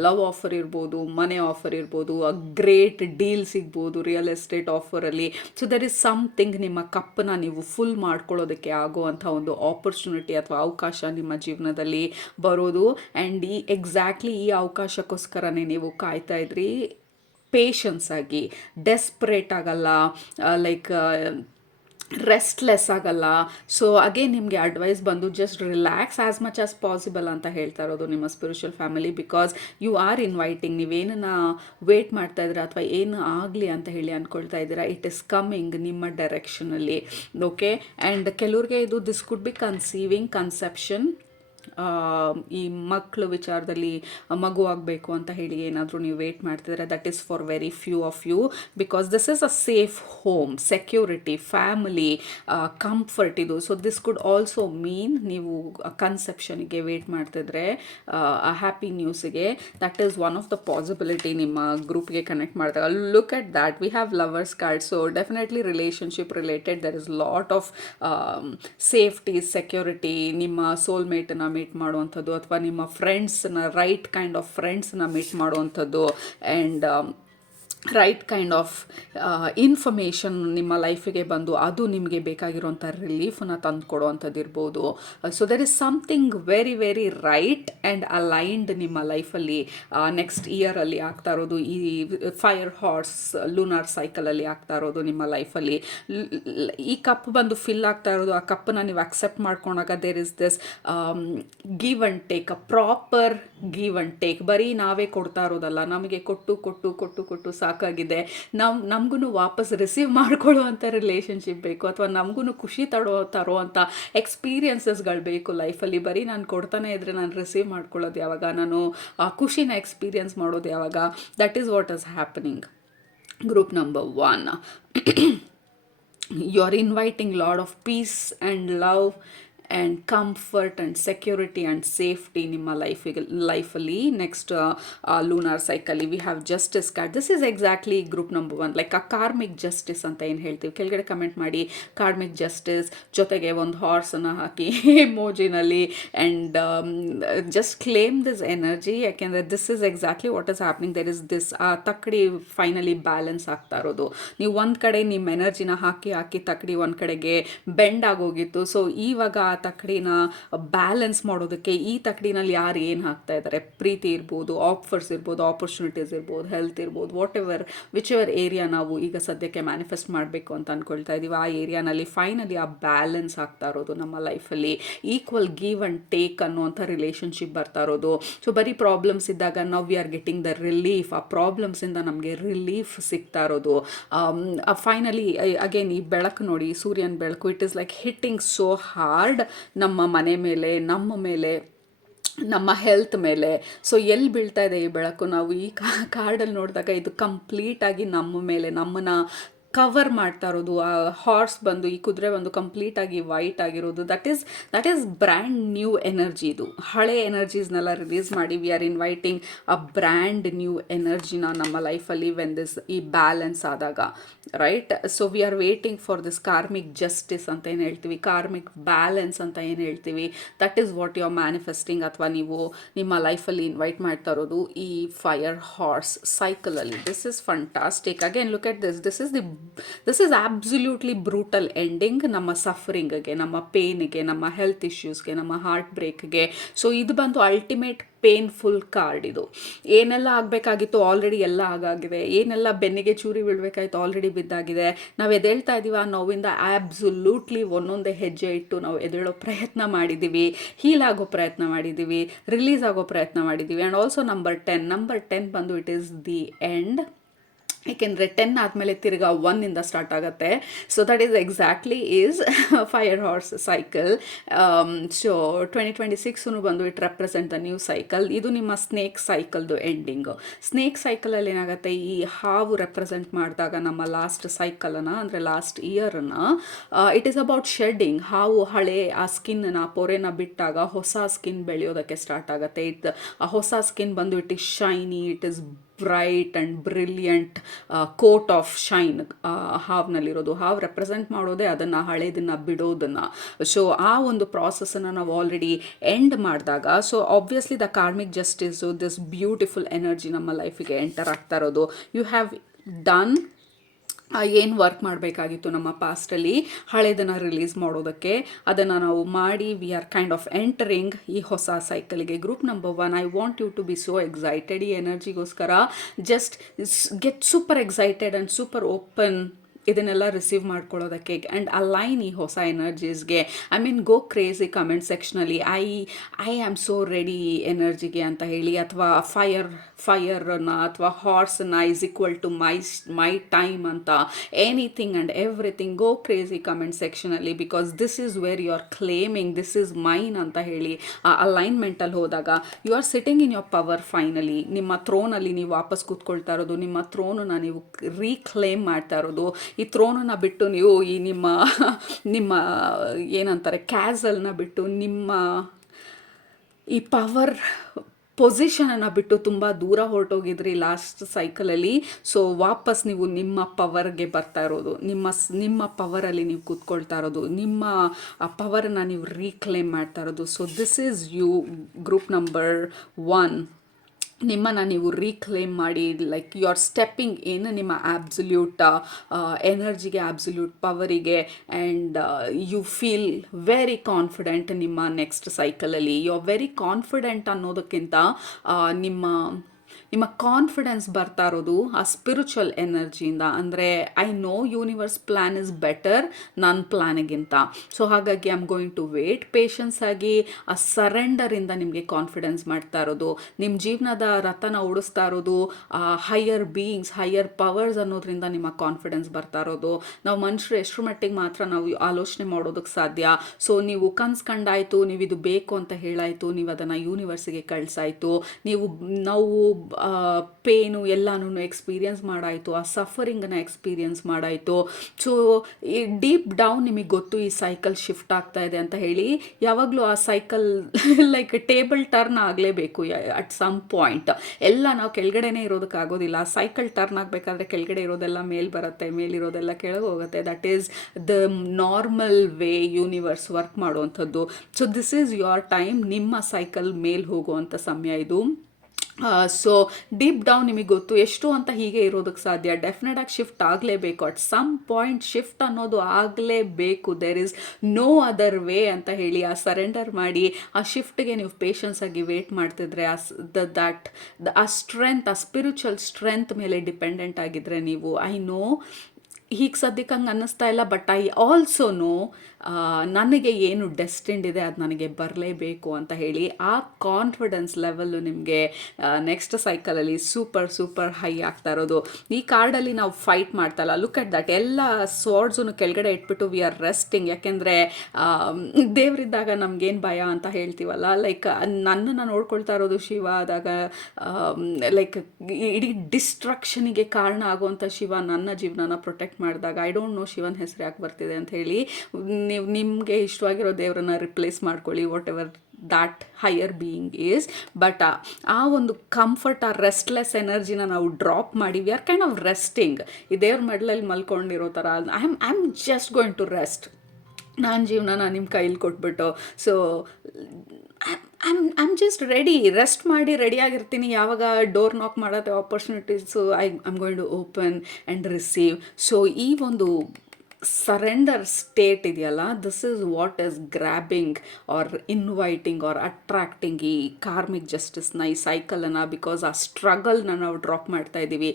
ಲವ್ ಆಫರ್ ಇರ್ಬೋದು, ಮನೆ ಆಫರ್ ಇರ್ಬೋದು, ಗ್ರೇಟ್ ಡೀಲ್ ಸಿಗ್ಬೋದು ರಿಯಲ್ ಎಸ್ಟೇಟ್ ಆಫರಲ್ಲಿ. ಸೊ ದೆರ್ ಇಸ್ ಸಮಥಿಂಗ್, ನಿಮ್ಮ ಕಪ್ಪನ್ನು ನೀವು ಫುಲ್ ಮಾಡ್ಕೊಳ್ಳೋದಕ್ಕೆ ಆಗುವಂಥ ಒಂದು ಆಪರ್ಚುನಿಟಿ ಅಥವಾ ಅವಕಾಶ ನಿಮ್ಮ ಜೀವನದಲ್ಲಿ ಬರೋದು. ಆ್ಯಂಡ್ ಎಕ್ಸಾಕ್ಟ್ಲಿ ಈ ಅವಕಾಶಕ್ಕೋಸ್ಕರನೇ ನೀವು ಕಾಯ್ತಾ ಇದ್ರಿ. ಪೇಷನ್ಸ್ ಆಗಿ, ಡೆಸ್ಪರೇಟ್ ಆಗಲ್ಲ, ಲೈಕ್ ರೆಸ್ಟ್ಲೆಸ್ ಆಗಲ್ಲ. ಸೊ ಅಗೇನ್ ನಿಮಗೆ ಅಡ್ವೈಸ್ ಬಂದು just relax as much as possible ಅಂತ ಹೇಳ್ತಾ ಇರೋದು ನಿಮ್ಮ spiritual family. Because you are inviting. ನೀವೇನನ್ನ ವೇಟ್ ಮಾಡ್ತಾ ಇದ್ದೀರಾ ಅಥವಾ ಏನು ಆಗಲಿ ಅಂತ ಹೇಳಿ ಅಂದ್ಕೊಳ್ತಾ ಇದ್ದೀರಾ, ಇಟ್ ಇಸ್ ಕಮ್ಮಿಂಗ್ ನಿಮ್ಮ ಡೈರೆಕ್ಷನಲ್ಲಿ. ಓಕೆ. ಆ್ಯಂಡ್ ಕೆಲವ್ರಿಗೆ ಇದು ದಿಸ್ ಕುಡ್ ಬಿ ಕನ್ಸೆಪ್ಷನ್. ಈ ಮಕ್ಕಳು ವಿಚಾರದಲ್ಲಿ ಮಗು ಆಗಬೇಕು ಅಂತ ಹೇಳಿ ಏನಾದರೂ ನೀವು ವೇಟ್ ಮಾಡ್ತಿದ್ರೆ, that is for very few of you. Because this is a safe home, security, family, comfort ಇದು. So this could also mean ನೀವು ಕನ್ಸೆಪ್ಷನ್ಗೆ ವೇಟ್ ಮಾಡ್ತಿದ್ರೆ, ಆ ಹ್ಯಾಪಿ ನ್ಯೂಸಿಗೆ. That is one of the possibility ನಿಮ್ಮ ಗ್ರೂಪ್ಗೆ ಕನೆಕ್ಟ್ ಮಾಡಿದಾಗ. Look at that, we have lovers card. So definitely relationship related there is lot of safety, security. ನಿಮ್ಮ ಸೋಲ್ಮೇಟನ್ನು ಮೀಟ್ ಮಾಡುವಂಥದ್ದು, ಅಥವಾ ನಿಮ್ಮ ಫ್ರೆಂಡ್ಸ್ನ, ರೈಟ್ ಕೈಂಡ್ ಆಫ್ ಫ್ರೆಂಡ್ಸ್ನ ಮೀಟ್ ಮಾಡುವಂಥದ್ದು, and right kind of information ನಿಮ್ಮ ಲೈಫಿಗೆ ಬಂದು ಅದು ನಿಮಗೆ ಬೇಕಾಗಿರುವಂಥ ರಿಲೀಫನ್ನು ತಂದು ಕೊಡುವಂಥದ್ದು ಇರ್ಬೋದು. So there is something very very right and aligned ನಿಮ್ಮ ಲೈಫಲ್ಲಿ ನೆಕ್ಸ್ಟ್ ಇಯರಲ್ಲಿ ಆಗ್ತಾ ಇರೋದು. ಈ ಫೈರ್ ಹಾರ್ಸ್ ಲೂನಾರ್ ಸೈಕಲಲ್ಲಿ ಆಗ್ತಾ ಇರೋದು ನಿಮ್ಮ ಲೈಫಲ್ಲಿ. ಈ ಕಪ್ ಬಂದು ಫಿಲ್ ಆಗ್ತಾ ಇರೋದು, ಆ ಕಪ್ಪನ್ನು ನೀವು ಅಕ್ಸೆಪ್ಟ್ ಮಾಡ್ಕೊಂಡಾಗ there is this give and take, a proper give and take. ಬರೀ ನಾವೇ ಕೊಡ್ತಾ ಇರೋದಲ್ಲ, ನಮಗೆ ಕೊಟ್ಟು ಸಾಕಾಗಿದೆ. ನಮಗೂ ವಾಪಸ್ ರಿಸೀವ್ ಮಾಡ್ಕೊಳ್ಳುವಂಥ ರಿಲೇಷನ್ಶಿಪ್ ಬೇಕು, ಅಥವಾ ನಮಗೂ ಖುಷಿ ತರುವಂಥ ಎಕ್ಸ್ಪೀರಿಯನ್ಸಸ್ಗಳು ಬೇಕು ಲೈಫಲ್ಲಿ. ಬರೀ ನಾನು ಕೊಡ್ತಾನೆ ಇದ್ದರೆ ನಾನು ರಿಸೀವ್ ಮಾಡ್ಕೊಳ್ಳೋದು ಯಾವಾಗ, ನಾನು ಆ ಖುಷಿನ ಎಕ್ಸ್ಪೀರಿಯನ್ಸ್ ಮಾಡೋದು ಯಾವಾಗ? That is what is happening. Group number 1. you're inviting lot of peace and love and comfort and security and safety ನಿಮ್ಮ ಲೈಫಲ್ಲಿ ನೆಕ್ಸ್ಟ್ ಲೂನಾರ್ ಸೈಕಲ್ಲಿ we have justice card. This is exactly group number 1, like ಆ karmic justice ಅಂತ ಏನು ಹೇಳ್ತೀವಿ. ಕೆಳಗಡೆ comment ಮಾಡಿ karmic justice, ಜೊತೆಗೆ ಒಂದು ಹಾರ್ಸನ್ನು ಹಾಕಿ ಎಮೋಜಿನಲ್ಲಿ, and just claim this energy. ಯಾಕೆಂದರೆ this is exactly what is happening. There is this ಆ ತಕ್ಕಡಿ ಫೈನಲಿ ಬ್ಯಾಲೆನ್ಸ್ ಆಗ್ತಾ ಇರೋದು. ನೀವು ಒಂದು ಕಡೆ ನಿಮ್ಮ ಎನರ್ಜಿನ ಹಾಕಿ ತಕ್ಕಡಿ ಒಂದು ಕಡೆಗೆ ಬೆಂಡ್ ಆಗೋಗಿತ್ತು. ಸೊ ಇವಾಗ ಆ ತಕ್ಕಡಿನ ಬ್ಯಾಲೆನ್ಸ್ ಮಾಡೋದಕ್ಕೆ ಈ ತಕ್ಕಡಿನಲ್ಲಿ ಯಾರು ಏನು ಹಾಕ್ತಾ ಇದ್ದಾರೆ, ಪ್ರೀತಿ ಇರ್ಬೋದು, ಆಫರ್ಸ್ ಇರ್ಬೋದು, ಆಪರ್ಚುನಿಟೀಸ್ ಇರ್ಬೋದು, ಹೆಲ್ತ್ ಇರ್ಬೋದು, ವಿಚ್ ಎವರ್ ಏರಿಯಾ ನಾವು ಈಗ ಸದ್ಯಕ್ಕೆ ಮ್ಯಾನಿಫೆಸ್ಟ್ ಮಾಡಬೇಕು ಅಂತ ಅಂದ್ಕೊಳ್ತಾ ಇದ್ದೀವಿ, ಆ ಏರಿಯಾನಲ್ಲಿ ಫೈನಲಿ ಆ ಬ್ಯಾಲೆನ್ಸ್ ಆಗ್ತಾ ಇರೋದು. ನಮ್ಮ ಲೈಫಲ್ಲಿ ಈಕ್ವಲ್ ಗಿವ್ ಆ್ಯಂಡ್ ಟೇಕ್ ಅನ್ನುವಂಥ ರಿಲೇಷನ್ಶಿಪ್ ಬರ್ತಾ ಇರೋದು. ಸೊ ಬರೀ ಪ್ರಾಬ್ಲಮ್ಸ್ ಇದ್ದಾಗ ನಾವು we are getting the relief. ಆ ಪ್ರಾಬ್ಲಮ್ಸಿಂದ ನಮಗೆ ರಿಲೀಫ್ ಸಿಗ್ತಾ ಇರೋದು. ಫೈನಲಿ ಅಗೇನ್ ಈ ಬೆಳಕು ನೋಡಿ, ಸೂರ್ಯನ ಬೆಳಕು, it is like hitting so hard ನಮ್ಮ ಮನೆ ಮೇಲೆ, ನಮ್ಮ ಹೆಲ್ತ್ ಮೇಲೆ. ಸೊ ಎಲ್ಲಿ ಬೀಳ್ತಾ ಇದೆ ಈ ಬೆಳಕು? ನಾವು ಈ ಕಾರ್ಡಲ್ಲಿ ನೋಡಿದಾಗ ಇದು ಕಂಪ್ಲೀಟಾಗಿ ನಮ್ಮ ಮೇಲೆ, ನಮ್ಮನ್ನು ಕವರ್ ಮಾಡ್ತಾ ಇರೋದು. ಆ ಹಾರ್ಸ್ ಬಂದು, ಈ ಕುದುರೆ ಬಂದು ಕಂಪ್ಲೀಟಾಗಿ ವೈಟ್ ಆಗಿರೋದು. That is brand new energy. ಇದು ಹಳೆ ಎನರ್ಜೀಸ್ನೆಲ್ಲ ರಿಲೀಸ್ ಮಾಡಿ we are inviting a brand new ಎನರ್ಜಿನ ನಮ್ಮ ಲೈಫಲ್ಲಿ ವೆನ್ ದಿಸ್ ಈ ಬ್ಯಾಲೆನ್ಸ್ ಆದಾಗ, right? So we are waiting for this karmic justice ಅಂತ ಏನು ಹೇಳ್ತೀವಿ, ಕಾರ್ಮಿಕ್ ಬ್ಯಾಲೆನ್ಸ್ ಅಂತ ಏನು ಹೇಳ್ತೀವಿ. That is what you are manifesting, ಅಥವಾ ನೀವು ನಿಮ್ಮ ಲೈಫಲ್ಲಿ ಇನ್ವೈಟ್ ಮಾಡ್ತಾ ಇರೋದು ಈ ಫೈರ್ ಹಾರ್ಸ್ ಸೈಕಲಲ್ಲಿ. This is fantastic. Again look at this is absolutely brutal ending ನಮ್ಮ ಸಫರಿಂಗ್ಗೆ, ನಮ್ಮ ಪೇನ್ಗೆ, ನಮ್ಮ ಹೆಲ್ತ್ ಇಶ್ಯೂಸ್ಗೆ, ನಮ್ಮ ಹಾರ್ಟ್ ಬ್ರೇಕ್ಗೆ. ಸೊ ಇದು ಬಂದು ಅಲ್ಟಿಮೇಟ್ ಪೇನ್ಫುಲ್ ಕಾರ್ಡ್. ಇದು ಏನೆಲ್ಲ ಆಗಬೇಕಾಗಿತ್ತು ಆಲ್ರೆಡಿ ಎಲ್ಲ ಆಗಾಗಿದೆ, ಏನೆಲ್ಲ ಬೆನ್ನಿಗೆ ಚೂರಿ ಬೀಳಬೇಕಾಯ್ತು ಆಲ್ರೆಡಿ ಬಿದ್ದಾಗಿದೆ. ನಾವು ಎದ್ದೇಳ್ತಾ ಇದ್ದೀವಿ, ಆ ನೋವಿಂದ ಆಬ್ಸಲ್ಯೂಟ್ಲಿ ಒಂದೊಂದೇ ಹೆಜ್ಜೆ ಇಟ್ಟು ನಾವು ಎದ್ದೇಳೋ ಪ್ರಯತ್ನ ಮಾಡಿದ್ದೀವಿ, ಹೀಲ್ ಆಗೋ ಪ್ರಯತ್ನ ಮಾಡಿದ್ದೀವಿ, ರಿಲೀಸ್ ಆಗೋ ಪ್ರಯತ್ನ ಮಾಡಿದ್ದೀವಿ. ಆ್ಯಂಡ್ ಆಲ್ಸೋ ನಂಬರ್ 10 ಬಂದು ಇಟ್ ಈಸ್ ದಿ ಎಂಡ್. ಏಕೆಂದರೆ 10 ಆದಮೇಲೆ ತಿರ್ಗಾ 1 ಸ್ಟಾರ್ಟ್ ಆಗುತ್ತೆ. So that is exactly is fire horse cycle. So 2026 ಬಂದು it represent the new cycle. ಇದು ನಿಮ್ಮ ಸ್ನೇಕ್ ಸೈಕಲ್ದು ಎಂಡಿಂಗು. ಸ್ನೇಕ್ ಸೈಕಲಲ್ಲಿ ಏನಾಗುತ್ತೆ, ಈ ಹಾವು ರೆಪ್ರೆಸೆಂಟ್ ಮಾಡಿದಾಗ ನಮ್ಮ ಲಾಸ್ಟ್ ಸೈಕಲನ್ನು, ಅಂದರೆ ಲಾಸ್ಟ್ ಇಯರನ್ನು, ಇಟ್ ಈಸ್ ಅಬೌಟ್ ಶೆಡ್ಡಿಂಗ್. ಹಾವು ಹಳೆ ಆ ಸ್ಕಿನ್ನ, ಪೊರೆನ ಬಿಟ್ಟಾಗ ಹೊಸ ಸ್ಕಿನ್ ಬೆಳೆಯೋದಕ್ಕೆ ಸ್ಟಾರ್ಟ್ ಆಗುತ್ತೆ. ಆ ಹೊಸ ಸ್ಕಿನ್ ಬಂದು it is shiny, it is bright and brilliant coat of shine ಹಾವ್ನಲ್ಲಿರೋದು. ಹಾವು ರೆಪ್ರೆಸೆಂಟ್ ಮಾಡೋದೇ ಅದನ್ನು, ಹಳೇದನ್ನು ಬಿಡೋದನ್ನು. ಸೊ ಆ ಒಂದು ಪ್ರಾಸೆಸನ್ನು ನಾವು ಆಲ್ರೆಡಿ ಎಂಡ್ ಮಾಡಿದಾಗ, so obviously the karmic justice, this beautiful energy ನಮ್ಮ ಲೈಫಿಗೆ ಎಂಟರ್ ಆಗ್ತಾ ಇರೋದು. ಯು ಹ್ಯಾವ್ ಡನ್ ಏನು ವರ್ಕ್ ಮಾಡಬೇಕಾಗಿತ್ತು ನಮ್ಮ ಪಾಸ್ಟಲ್ಲಿ, ಹಳೇದನ್ನು ರಿಲೀಸ್ ಮಾಡೋದಕ್ಕೆ, ಅದನ್ನು ನಾವು ಮಾಡಿ we are kind of entering ಈ ಹೊಸ ಸೈಕಲ್ಗೆ. Group number 1, I want you to be so excited. ಈ ಎನರ್ಜಿಗೋಸ್ಕರ just get super excited and super open ಇದನ್ನೆಲ್ಲ ರಿಸೀವ್ ಮಾಡ್ಕೊಳ್ಳೋದಕ್ಕೆ. ಆ್ಯಂಡ್ ಅಲೈನ್ ಈ ಹೊಸ ಎನರ್ಜೀಸ್ಗೆ. I mean go crazy comment ಸೆಕ್ಷನಲ್ಲಿ ಐ ಆಮ್ ಸೋ ರೆಡಿ ಎನರ್ಜಿಗೆ ಅಂತ ಹೇಳಿ, ಅಥವಾ ಫೈರನ್ನ ಅಥವಾ ಹಾರ್ಸನ್ನ is equal to my time ಅಂತ, anything and everything. Go crazy comment ಸೆಕ್ಷನಲ್ಲಿ, because this is where you are claiming this is mine ಅಂತ ಹೇಳಿ ಆ ಅಲೈನ್ಮೆಂಟಲ್ಲಿ ಹೋದಾಗ you are sitting in your power. Finally ನಿಮ್ಮ ಥ್ರೋನಲ್ಲಿ ನೀವು ವಾಪಸ್ ಕೂತ್ಕೊಳ್ತಾ ಇರೋದು, ನಿಮ್ಮ ಥ್ರೋನನ್ನು ನೀವು ರೀಕ್ಲೇಮ್ ಮಾಡ್ತಾ ಇರೋದು. ಈ ಥ್ರೋನನ್ನು ಬಿಟ್ಟು ನೀವು ಈ ನಿಮ್ಮ ಏನಂತಾರೆ ಕ್ಯಾಸಲ್ನ ಬಿಟ್ಟು, ನಿಮ್ಮ ಈ ಪವರ್ ಪೊಸಿಷನನ್ನು ಬಿಟ್ಟು ತುಂಬ ದೂರ ಹೊರಟೋಗಿದ್ರಿ ಲಾಸ್ಟ್ ಸೈಕಲಲ್ಲಿ. ಸೊ ವಾಪಸ್ ನೀವು ನಿಮ್ಮ ಪವರ್ಗೆ ಬರ್ತಾ ಇರೋದು, ನಿಮ್ಮ ಪವರಲ್ಲಿ ನೀವು ಕೂತ್ಕೊಳ್ತಾ ಇರೋದು, ನಿಮ್ಮ ಪವರನ್ನು ನೀವು ರೀಕ್ಲೇಮ್ ಮಾಡ್ತಾ ಇರೋದು. So this is you group number 1. ನಿಮ್ಮನ್ನು ನೀವು ರೀಕ್ಲೇಮ್ ಮಾಡಿ, like you are stepping in ನಿಮ್ಮ ಆಬ್ಸಲ್ಯೂಟ್ ಎನರ್ಜಿಗೆ, ಆಬ್ಸಲ್ಯೂಟ್ ಪವರಿಗೆ. And you feel very confident ನಿಮ್ಮ ನೆಕ್ಸ್ಟ್ ಸೈಕಲಲ್ಲಿ. ಯು ಆರ್ ವೆರಿ ಕಾನ್ಫಿಡೆಂಟ್ ಅನ್ನೋದಕ್ಕಿಂತ ನಿಮ್ಮ ಕಾನ್ಫಿಡೆನ್ಸ್ ಬರ್ತಾ ಇರೋದು ಆ ಸ್ಪಿರಿಚುವಲ್ ಎನರ್ಜಿಯಿಂದ. ಅಂದರೆ I know universe plan is better ನನ್ನ ಪ್ಲ್ಯಾನಿಗಿಂತ. ಸೊ ಹಾಗಾಗಿ I am going to wait patience ಆಗಿ. ಆ ಸರೆಂಡರಿಂದ ನಿಮಗೆ ಕಾನ್ಫಿಡೆನ್ಸ್ ಮಾಡ್ತಾ ಇರೋದು, ನಿಮ್ಮ ಜೀವನದ ರಥನ ಓಡಿಸ್ತಾ ಇರೋದು ಹೈಯರ್ ಬೀಯಿಂಗ್ಸ್, ಹೈಯರ್ ಪವರ್ಸ್ ಅನ್ನೋದ್ರಿಂದ ನಿಮ್ಮ ಕಾನ್ಫಿಡೆನ್ಸ್ ಬರ್ತಾ ಇರೋದು. ನಾವು ಮನುಷ್ಯರು ಎಷ್ಟರ ಮಟ್ಟಿಗೆ ಮಾತ್ರ ನಾವು ಆಲೋಚನೆ ಮಾಡೋದಕ್ಕೆ ಸಾಧ್ಯ. ಸೊ ನೀವು ಕನ್ಸು ಕಂಡಾಯಿತು, ನೀವು ಇದು ಬೇಕು ಅಂತ ಹೇಳಾಯಿತು, ನೀವು ಅದನ್ನು ಯೂನಿವರ್ಸಿಗೆ ಕಳಿಸಾಯಿತು, ನಾವು ಪೇನು ಎಲ್ಲನೂ ಎಕ್ಸ್ಪೀರಿಯನ್ಸ್ ಮಾಡಾಯಿತು, ಆ ಸಫರಿಂಗನ್ನು ಎಕ್ಸ್ಪೀರಿಯನ್ಸ್ ಮಾಡಾಯಿತು. ಸೊ ಈ ಡೀಪ್ ಡೌನ್ ನಿಮಗೆ ಗೊತ್ತು ಈ ಸೈಕಲ್ ಶಿಫ್ಟ್ ಆಗ್ತಾ ಇದೆ ಅಂತ ಹೇಳಿ. ಯಾವಾಗಲೂ ಆ ಸೈಕಲ್ ಲೈಕ್ ಟೇಬಲ್ ಟರ್ನ್ ಆಗಲೇಬೇಕು ಅಟ್ ಸಮ್ ಪಾಯಿಂಟ್. ಎಲ್ಲ ನಾವು ಕೆಳಗಡೆನೇ ಇರೋದಕ್ಕಾಗೋದಿಲ್ಲ. ಆ ಸೈಕಲ್ ಟರ್ನ್ ಆಗಬೇಕಾದ್ರೆ ಕೆಳಗಡೆ ಇರೋದೆಲ್ಲ ಮೇಲ್ ಬರುತ್ತೆ, ಮೇಲಿರೋದೆಲ್ಲ ಕೆಳಗೆ ಹೋಗುತ್ತೆ. That is the normal way universe work ಮಾಡುವಂಥದ್ದು. So this is your time. ನಿಮ್ಮ ಸೈಕಲ್ ಮೇಲ್ ಹೋಗುವಂಥ ಸಮಯ ಇದು. ಸೊ ಡೀಪ್ ಡೌನ್ ನಿಮಗೆ ಗೊತ್ತು ಎಷ್ಟು ಅಂತ ಹೀಗೆ ಇರೋದಕ್ಕೆ ಸಾಧ್ಯ. ಡೆಫಿನೆಟಾಗಿ ಶಿಫ್ಟ್ ಆಗಲೇಬೇಕು. ಅಟ್ ಸಮ್ ಪಾಯಿಂಟ್ ಶಿಫ್ಟ್ ಅನ್ನೋದು ಆಗಲೇಬೇಕು. There is no other way ಅಂತ ಹೇಳಿ ಆ ಸರೆಂಡರ್ ಮಾಡಿ ಆ ಶಿಫ್ಟ್ಗೆ ನೀವು ಪೇಷನ್ಸ್ ಆಗಿ ವೇಟ್ ಮಾಡ್ತಿದ್ರೆ ಆ ಸ್ಟ್ರೆಂತ್, ಆ ಸ್ಪಿರಿಚುವಲ್ ಸ್ಟ್ರೆಂತ್ ಮೇಲೆ ಡಿಪೆಂಡೆಂಟ್ ಆಗಿದ್ರೆ ನೀವು, ಐ ನೋ ಹೀಗೆ ಸದ್ಯಕ್ಕೆ ಹಂಗೆ ಅನ್ನಿಸ್ತಾ ಇಲ್ಲ, ಬಟ್ ಐ ಆಲ್ಸೋ ನೋ ನನಗೆ ಏನು ಡೆಸ್ಟಿಂಡ್ ಇದೆ ಅದು ನನಗೆ ಬರಲೇಬೇಕು ಅಂತ ಹೇಳಿ ಆ ಕಾನ್ಫಿಡೆನ್ಸ್ ಲೆವೆಲ್ಲು ನಿಮಗೆ ನೆಕ್ಸ್ಟ್ ಸೈಕಲಲ್ಲಿ ಸೂಪರ್ ಹೈ ಆಗ್ತಾ ಇರೋದು. ಈ ಕಾರ್ಡಲ್ಲಿ ನಾವು ಫೈಟ್ ಮಾಡ್ತಾ ಇಲ್ಲ. Look at that. ಎಲ್ಲ ಸ್ವಾರ್ಡ್ಸನ್ನು ಕೆಳಗಡೆ ಇಟ್ಬಿಟ್ಟು ವಿ ಆರ್ ರೆಸ್ಟಿಂಗ್. ಯಾಕೆಂದರೆ ದೇವರಿದ್ದಾಗ ನಮಗೇನು ಭಯ ಅಂತ ಹೇಳ್ತೀವಲ್ಲ, ಲೈಕ್ ನನ್ನನ್ನು ನೋಡ್ಕೊಳ್ತಾ ಇರೋದು ಶಿವ ಆದಾಗ ಲೈಕ್ ಇಡೀ ಡಿಸ್ಟ್ರಕ್ಷನಿಗೆ ಕಾರಣ ಆಗುವಂಥ ಶಿವ ನನ್ನ ಜೀವನನ ಪ್ರೊಟೆಕ್ಟ್ ಮಾಡಿದಾಗ ಐ ಡೋಂಟ್ ನೋ ಶಿವನ ಹೆಸರು ಯಾಕೆ ಬರ್ತಿದೆ ಅಂತ ಹೇಳಿ. ನೀವು ನಿಮಗೆ ಇಷ್ಟವಾಗಿರೋ ದೇವರನ್ನ ರಿಪ್ಲೇಸ್ ಮಾಡ್ಕೊಳ್ಳಿ, whatever that higher being is. But ಆ ಒಂದು ಕಂಫರ್ಟ್, ಆ ರೆಸ್ಟ್ಲೆಸ್ ಎನರ್ಜಿನ ನಾವು ಡ್ರಾಪ್ ಮಾಡಿ we are kind of resting. ಈ ದೇವ್ರ ಮೆಡಲಲ್ಲಿ ಮಲ್ಕೊಂಡಿರೋ ಥರ I am just going to rest. ನಾನು ಜೀವನನ ನಿಮ್ಮ ಕೈಲಿ ಕೊಟ್ಬಿಟ್ಟು, so I'm just ready. Rest ಮಾಡಿ ರೆಡಿಯಾಗಿರ್ತೀನಿ. ಯಾವಾಗ ಡೋರ್ ನಾಕ್ ಮಾಡೋದು opportunities I'm going to open and receive. So ಈ ಒಂದು ಸರೆಂಡರ್ ಸ್ಟೇಟ್ ಇದೆಯಲ್ಲ, this is what is grabbing R inviting R attracting ಈ ಕಾರ್ಮಿಕ್ ಜಸ್ಟಿಸ್ನ, ಈ ಸೈಕಲನ್ನು. ಬಿಕಾಸ್ ಆ ಸ್ಟ್ರಗಲ್ನ ನಾವು ಡ್ರಾಪ್ ಮಾಡ್ತಾ ಇದ್ದೀವಿ,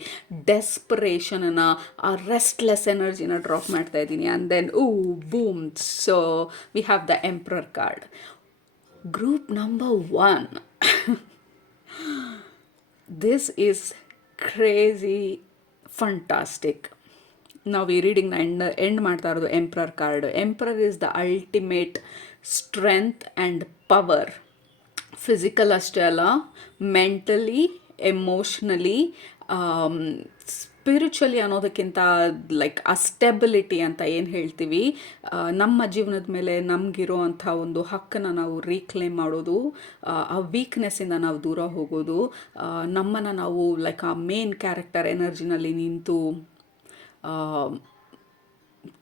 ಡೆಸ್ಪರೇಷನನ್ನು, ಆ ರೆಸ್ಟ್ಲೆಸ್ ಎನರ್ಜಿನ ಡ್ರಾಪ್ ಮಾಡ್ತಾ ಇದ್ದೀನಿ. And then boom. So we have the emperor card. Group number 1. This is crazy fantastic. ನಾವು ಈ ರೀಡಿಂಗ್ನ ಎಂಡ್ ಮಾಡ್ತಾ ಇರೋದು emperor card. Emperor is the ultimate strength and power. Physical ಅಷ್ಟೇ ಅಲ್ಲ, ಮೆಂಟಲಿ, ಎಮೋಷ್ನಲಿ, ಸ್ಪಿರಿಚುವಲಿ ಅನ್ನೋದಕ್ಕಿಂತ like ಆ ಸ್ಟೆಬಿಲಿಟಿ ಅಂತ ಏನು ಹೇಳ್ತೀವಿ, ನಮ್ಮ ಜೀವನದ ಮೇಲೆ ನಮಗಿರೋ ಅಂಥ ಒಂದು ಹಕ್ಕನ್ನು ನಾವು ರೀಕ್ಲೇಮ್ ಮಾಡೋದು, ಆ ವೀಕ್ನೆಸ್ಸಿಂದ ನಾವು ದೂರ ಹೋಗೋದು, ನಮ್ಮನ್ನು ನಾವು ಲೈಕ್ ಆ ಮೇನ್ ಕ್ಯಾರೆಕ್ಟರ್ ಎನರ್ಜಿನಲ್ಲಿ ನಿಂತು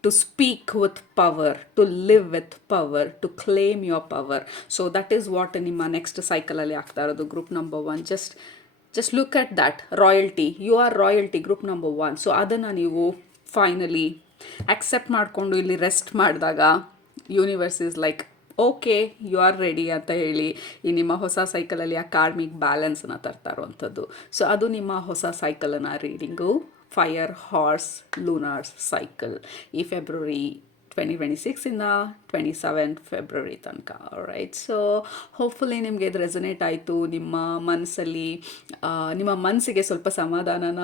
to speak with power, to live with power, to claim your power. So that is what ನಿಮ್ಮ ನೆಕ್ಸ್ಟ್ ಸೈಕಲಲ್ಲಿ ಆಗ್ತಾ ಇರೋದು. Group number 1. just look at that. Royalty. You are royalty, group number 1. So ಅದನ್ನು ನೀವು finally accept ಮಾಡಿಕೊಂಡು ಇಲ್ಲಿ rest ಮಾಡಿದಾಗ universe is like okay, you are ready ಅಂತ ಹೇಳಿ ಈ ನಿಮ್ಮ ಹೊಸ ಸೈಕಲಲ್ಲಿ ಆ ಕಾರ್ಮಿಕ್ ಬ್ಯಾಲೆನ್ಸನ್ನು ತರ್ತಾ ಇರುವಂಥದ್ದು. ಸೊ ಅದು ನಿಮ್ಮ ಹೊಸ ಸೈಕಲನ್ನು reading. Fire horse lunar cycle ಈ ಫೆಬ್ರವರಿ 2026ಇಂದ 27 ಫೆಬ್ರವರಿ ತನಕ. ರೈಟ್. ಸೊ ಹೋಪ್ಫುಲಿ ನಿಮಗೆ ಇದು ರೆಸನೇಟ್ ಆಯಿತು. ನಿಮ್ಮ ಮನಸ್ಸಿಗೆ ಸ್ವಲ್ಪ ಸಮಾಧಾನನ,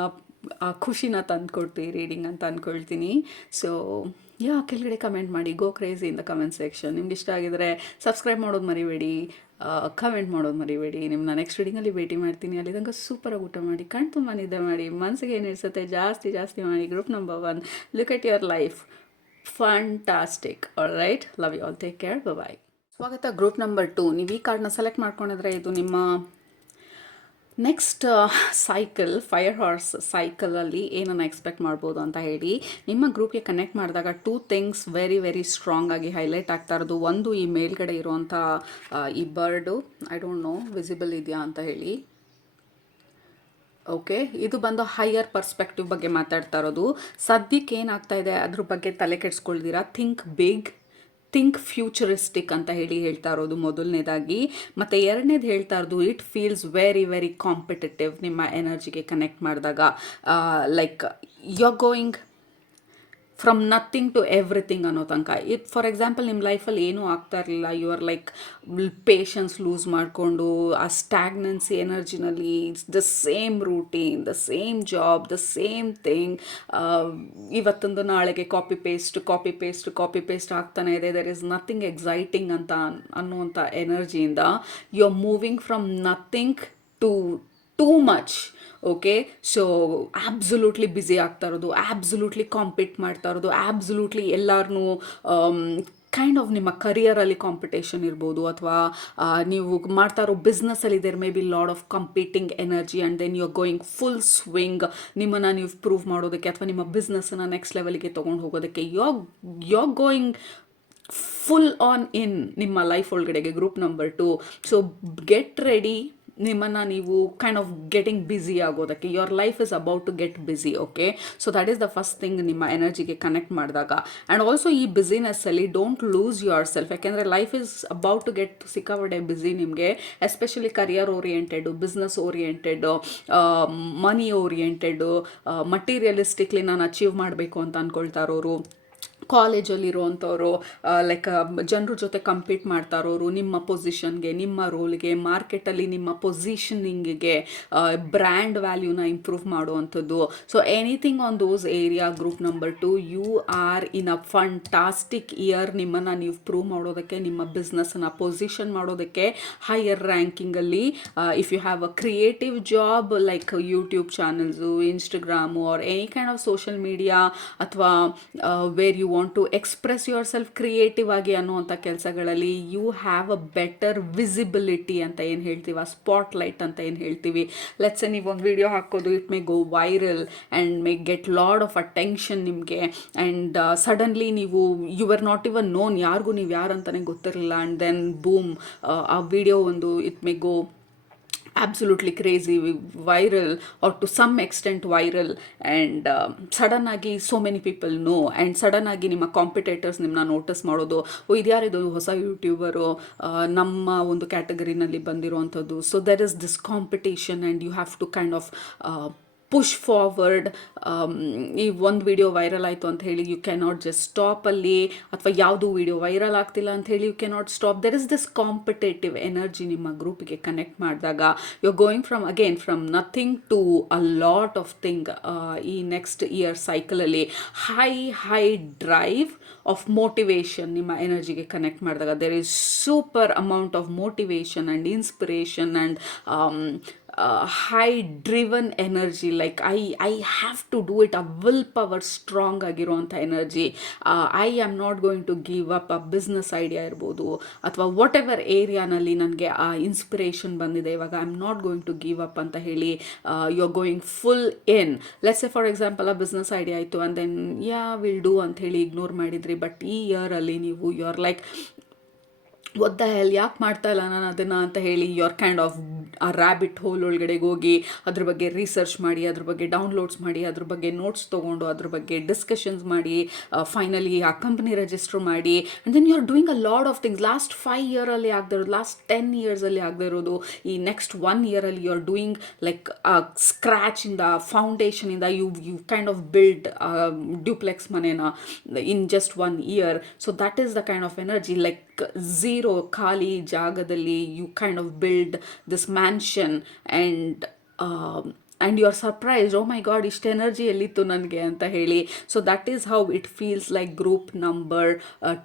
ಆ ಖುಷಿನ ತಂದುಕೊಡ್ತೀವಿ ರೀಡಿಂಗ್ ಅಂತ ಅಂದ್ಕೊಳ್ತೀನಿ. ಸೊ ಕೆಳಗಡೆ ಕಮೆಂಟ್ ಮಾಡಿ. Go crazy in the comment section. ನಿಮ್ಗೆ ಇಷ್ಟ ಆಗಿದರೆ ಸಬ್ಸ್ಕ್ರೈಬ್ ಮಾಡೋದು ಮರಿಬೇಡಿ, ಕಮೆಂಟ್ ಮಾಡೋದು ಮರಿಬೇಡಿ. ನಿಮ್ಮನ್ನ ನೆಕ್ಸ್ಟ್ ರೀಡಿಂಗಲ್ಲಿ ಭೇಟಿ ಮಾಡ್ತೀನಿ. ಅಲ್ಲಿ ತನಕ ಸೂಪರಾಗಿ ಊಟ ಮಾಡಿ, ಕಣ್ ತುಂಬ ನಿದ್ದೆ ಮಾಡಿ, ಮನಸ್ಸಿಗೆ ಏನು ಇರಿಸುತ್ತೆ ಜಾಸ್ತಿ ಮಾಡಿ. Group number 1. Look at your life. Fantastic. All right. Love you all. Take care. Bye. ಸ್ವಾಗತ. Group number 2. ನೀವು ಈ ಕಾರ್ಡ್ನ ಸೆಲೆಕ್ಟ್ ಮಾಡ್ಕೊಂಡಿದ್ರೆ ಇದು ನಿಮ್ಮ ನೆಕ್ಸ್ಟ್ ಸೈಕಲ್, ಫೈರ್ ಹಾರ್ಸ್ ಸೈಕಲಲ್ಲಿ ಏನನ್ನು ಎಕ್ಸ್ಪೆಕ್ಟ್ ಮಾಡ್ಬೋದು ಅಂತ ಹೇಳಿ ನಿಮ್ಮ ಗ್ರೂಪ್ಗೆ ಕನೆಕ್ಟ್ ಮಾಡಿದಾಗ 2 ಥಿಂಗ್ಸ್ ವೆರಿ ಸ್ಟ್ರಾಂಗ್ ಆಗಿ ಹೈಲೈಟ್ ಆಗ್ತಾ ಇರೋದು. ಒಂದು, ಈ ಮೇಲ್ಗಡೆ ಇರುವಂಥ ಈ bird, I don't know visible ಇದೆಯಾ ಅಂತ ಹೇಳಿ. ಓಕೆ, ಇದು ಬಂದು ಹೈಯರ್ ಪರ್ಸ್ಪೆಕ್ಟಿವ್ ಬಗ್ಗೆ ಮಾತಾಡ್ತಾ ಇರೋದು. ಸದ್ಯಕ್ಕೆ ಏನಾಗ್ತಾ ಇದೆ ಅದ್ರ ಬಗ್ಗೆ ತಲೆ ಕೆಡಿಸ್ಕೊಳ್ದಿರಾ, ಥಿಂಕ್ ಬಿಗ್, ಥಿಂಕ್ ಫ್ಯೂಚರಿಸ್ಟಿಕ್ ಅಂತ ಹೇಳ್ತಾ ಇರೋದು ಮೊದಲನೇದಾಗಿ. ಮತ್ತು ಎರಡನೇದು ಹೇಳ್ತಾ ಇರೋದು, ಇಟ್ ಫೀಲ್ಸ್ ವೆರಿ ಕಾಂಪಿಟೇಟಿವ್. ನಿಮ್ಮ ಎನರ್ಜಿಗೆ ಕನೆಕ್ಟ್ ಮಾಡಿದಾಗ like you are going from nothing to everything ಅನ್ನೋ ತನಕ. ಇದು ಫಾರ್ ಎಕ್ಸಾಂಪಲ್ ನಿಮ್ಮ ಲೈಫಲ್ಲಿ ಏನೂ ಆಗ್ತಾ ಇರಲಿಲ್ಲ, you are like patience lose ಮಾಡಿಕೊಂಡು ಆ ಸ್ಟ್ಯಾಗ್ನೆನ್ಸಿ ಎನರ್ಜಿನಲ್ಲಿ the same routine, the same job, the same thing, ಇವತ್ತೊಂದು ನಾಳೆಗೆ ಕಾಪಿ ಪೇಸ್ಟ್ ಆಗ್ತಾನೆ ಇದೆ. ದೆರ್ ಇಸ್ ನಥಿಂಗ್ ಎಕ್ಸೈಟಿಂಗ್ ಅಂತ ಅನ್ನುವಂಥ ಎನರ್ಜಿಯಿಂದ you are moving from nothing to too much. Okay, so absolutely busy ಆಗ್ತಾ ಇರೋದು, ಆಬ್ಸಲ್ಯೂಟ್ಲಿ ಕಾಂಪೀಟ್ ಮಾಡ್ತಾ ಇರೋದು, ಆಬ್ಸಲ್ಯೂಟ್ಲಿ ಎಲ್ಲರನ್ನೂ ಕೈಂಡ್ ಆಫ್ ನಿಮ್ಮ ಕರಿಯರಲ್ಲಿ ಕಾಂಪಿಟೇಷನ್ ಇರ್ಬೋದು, ಅಥವಾ ನೀವು ಮಾಡ್ತಾ ಇರೋ ಬಿಸ್ನೆಸ್ಸಲ್ಲಿ there may be lot of competing energy and then you are going full swing ನಿಮ್ಮನ್ನು ನೀವು ಪ್ರೂವ್ ಮಾಡೋದಕ್ಕೆ ಅಥವಾ ನಿಮ್ಮ ಬಿಸ್ನೆಸ್ಸನ್ನು ನೆಕ್ಸ್ಟ್ ಲೆವೆಲ್ಗೆ ತೊಗೊಂಡು ಹೋಗೋದಕ್ಕೆ you are going full on in ನಿಮ್ಮ ಲೈಫ್ ಒಳಗಡೆಗೆ group number 2. So get ready, ನಿಮ್ಮನ್ನು ನೀವು ಕೈಂಡ್ ಆಫ್ ಗೆಟಿಂಗ್ ಬ್ಯುಸಿ ಆಗೋದಕ್ಕೆ. Your life is about to get busy. Okay, so that is the first thing ನಿಮ್ಮ ಎನರ್ಜಿಗೆ ಕನೆಕ್ಟ್ ಮಾಡಿದಾಗ. And also ಈ ಬ್ಯುಸಿನೆಸ್ಸಲ್ಲಿ ಡೋಂಟ್ ಲೂಸ್ ಯುವರ್ ಸೆಲ್ಫ್, ಯಾಕೆಂದರೆ life is about to get ಸಿಕ್ಕಾಪಟ್ಟೆ ಬ್ಯುಸಿ ನಿಮಗೆ, especially career oriented, business oriented, money oriented, materialistically ನಾನು achieve ಮಾಡಬೇಕು ಅಂತ ಅಂದ್ಕೊಳ್ತಾ ಇರೋರು, ಕಾಲೇಜಲ್ಲಿರುವಂಥವ್ರು, ಲೈಕ್ ಜನರ ಜೊತೆ ಕಂಪೀಟ್ ಮಾಡ್ತಾ ಇರೋರು, ನಿಮ್ಮ ಪೊಸಿಷನ್ಗೆ, ನಿಮ್ಮ ರೋಲ್ಗೆ, ಮಾರ್ಕೆಟಲ್ಲಿ ನಿಮ್ಮ ಪೊಸಿಷನಿಂಗಿಗೆ, ಬ್ರ್ಯಾಂಡ್ ವ್ಯಾಲ್ಯೂನ ಇಂಪ್ರೂವ್ ಮಾಡುವಂಥದ್ದು. So anything on those area group number 2, you are in a fantastic year. ನಿಮ್ಮನ್ನು ನೀವು ಪ್ರೂವ್ ಮಾಡೋದಕ್ಕೆ, ನಿಮ್ಮ ಬಿಸ್ನೆಸ್ಸನ್ನು ಪೊಸಿಷನ್ ಮಾಡೋದಕ್ಕೆ ಹೈಯರ್ ರ್ಯಾಂಕಿಂಗಲ್ಲಿ. If you have a creative job like YouTube channels, Instagram or any kind of social media, ಅಥವಾ where you want to express yourself creative ಆಗಿ ಅನ್ನುವಂಥ ಕೆಲಸಗಳಲ್ಲಿ you have a better visibility ಅಂತ ಏನು ಹೇಳ್ತೀವಿ, ಆ ಸ್ಪಾಟ್ ಲೈಟ್ ಅಂತ ಏನು ಹೇಳ್ತೀವಿ. ಲೆಟ್ಸ್ ನೀವು ಒಂದು ವಿಡಿಯೋ ಹಾಕೋದು, it may go viral and may get lot of attention ನಿಮಗೆ. ಆ್ಯಂಡ್ ಸಡನ್ಲಿ ನೀವು you are not even known, ಯಾರಿಗೂ ನೀವು ಯಾರು ಅಂತಲೇ ಗೊತ್ತಿರಲಿಲ್ಲ. ಆ್ಯಂಡ್ ದೆನ್ ಬೂಮ್, ಆ ವಿಡಿಯೋ ಒಂದು it may go absolutely crazy, viral, or to some extent viral, and sudden ಆಗಿ so many people know, and sudden ಆಗಿ ನಿಮ್ಮ ಕಾಂಪಿಟೇಟರ್ಸ್ ನಿಮ್ಮನ್ನ ನೋಟಿಸ್ ಮಾಡೋದು, ಇದ್ಯಾರಿದು ಹೊಸ ಯೂಟ್ಯೂಬರು ನಮ್ಮ ಒಂದು ಕ್ಯಾಟಗರಿನಲ್ಲಿ ಬಂದಿರುವಂಥದ್ದು. So there is this competition and you have to kind of push forward. ಈ ಒಂದು ವಿಡಿಯೋ ವೈರಲ್ ಆಯಿತು ಅಂತ ಹೇಳಿ ಯು ಕ್ಯಾನಾಟ್ ಜಸ್ಟ್ ಸ್ಟಾಪ್ ಅಲ್ಲಿ, ಅಥವಾ ಯಾವುದು ವಿಡಿಯೋ ವೈರಲ್ ಆಗ್ತಿಲ್ಲ ಅಂತ ಹೇಳಿ you cannot stop. There is this competitive energy ನಿಮ್ಮ ಗ್ರೂಪಿಗೆ ಕನೆಕ್ಟ್ ಮಾಡಿದಾಗ you are going from nothing to a lot of thing. ಈ ನೆಕ್ಸ್ಟ್ ಇಯರ್ ಸೈಕಲಲ್ಲಿ ಹೈ ಡ್ರೈವ್ ಆಫ್ ಮೋಟಿವೇಶನ್ ನಿಮ್ಮ ಎನರ್ಜಿಗೆ ಕನೆಕ್ಟ್ ಮಾಡಿದಾಗ there is super amount of motivation and inspiration and high driven energy. Like I have to do it, a will power strong ಆಗಿರುವಂಥ ಎನರ್ಜಿ. I am not going to give up a business idea ಇರ್ಬೋದು, ಅಥವಾ what ever ಏರಿಯಾನಲ್ಲಿ ನನಗೆ ಆ inspiration ಬಂದಿದೆ ಇವಾಗ, I am not going to give up ಅಂತ ಹೇಳಿ you are going full in. Let's say for example ಆ ಬಿಸ್ನೆಸ್ ಐಡಿಯಾ ಆಯಿತು ಆ್ಯಂಡ್ ದೆನ್ ವಿಲ್ ಡೂ ಅಂತ ಹೇಳಿ ಇಗ್ನೋರ್ ಮಾಡಿದ್ರಿ. ಬಟ್ ಈ ಇಯರಲ್ಲಿ ನೀವು you are like what the hell, ಯಾಕೆ ಮಾಡ್ತಾ ಇಲ್ಲ ನಾನು ಅದನ್ನು ಅಂತ ಹೇಳಿ ಯು ಆರ್ ಕೈಂಡ್ ಆಫ್ ಆ ರ್ಯಾಬಿಟ್ ಹೋಲ್ ಒಳಗಡೆಗೆ ಹೋಗಿ ಅದ್ರ ಬಗ್ಗೆ ರಿಸರ್ಚ್ ಮಾಡಿ, ಅದ್ರ ಬಗ್ಗೆ ಡೌನ್ಲೋಡ್ಸ್ ಮಾಡಿ, ಅದ್ರ ಬಗ್ಗೆ ನೋಟ್ಸ್ ತೊಗೊಂಡು, ಅದ್ರ ಬಗ್ಗೆ ಡಿಸ್ಕಷನ್ಸ್ ಮಾಡಿ, ಫೈನಲಿ ಆ ಕಂಪ್ನಿ ರಿಜಿಸ್ಟರ್ ಮಾಡಿ, and then you are doing a lot of things. Last 5 ಇಯರಲ್ಲಿ ಆಗದೆ ಇರೋದು, ಲಾಸ್ಟ್ 10 ಇಯರ್ಸಲ್ಲಿ ಆಗದೆ ಇರೋದು, ಈ ನೆಕ್ಸ್ಟ್ 1 ಇಯರಲ್ಲಿ ಯು ಆರ್ ಡೂಯಿಂಗ್ ಲೈಕ್ ಸ್ಕ್ರ್ಯಾಚಿಂದ, ಫೌಂಡೇಶನಿಂದ you kind of build duplex ಮನೇನ in just 1 year. So that is the kind of energy, like zero ಖಾಲಿ ಜಾಗದಲ್ಲಿ you kind of build this mansion and you are surprised, oh my god ಇಷ್ಟು energy ಎಲ್ಲಿತ್ತು ನನಗೆ ಅಂತ ಹೇಳಿ. So that is how it feels like group number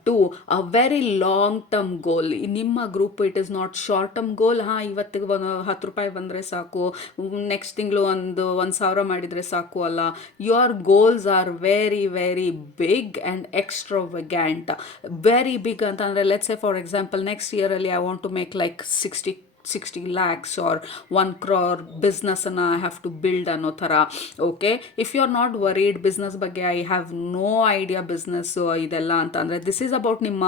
2, a very long term goal. ನಿಮ್ಮ group it is not short term goal. ಇವತ್ತಿಗೆ ₹10 ಬಂದರೆ ಸಾಕು, next ತಿಂಗಳು ಒಂದು 1,000 ಮಾಡಿದರೆ ಸಾಕು ಅಲ್ಲ. Your goals are very very big and extravagant. Very big ಅಂತಂದರೆ let's say for example next ಇಯರಲ್ಲಿ I want to make like 60 lakhs or 1 crore ಬಿಸ್ನೆಸ್ಸನ್ನು ಐ ಹ್ಯಾವ್ ಟು ಬಿಲ್ಡ್ ಅನ್ನೋ ಥರ. Okay, if you are not worried business ಬಗ್ಗೆ, I have no idea business ಇದೆಲ್ಲ ಅಂತ ಅಂದರೆ, this is about ನಿಮ್ಮ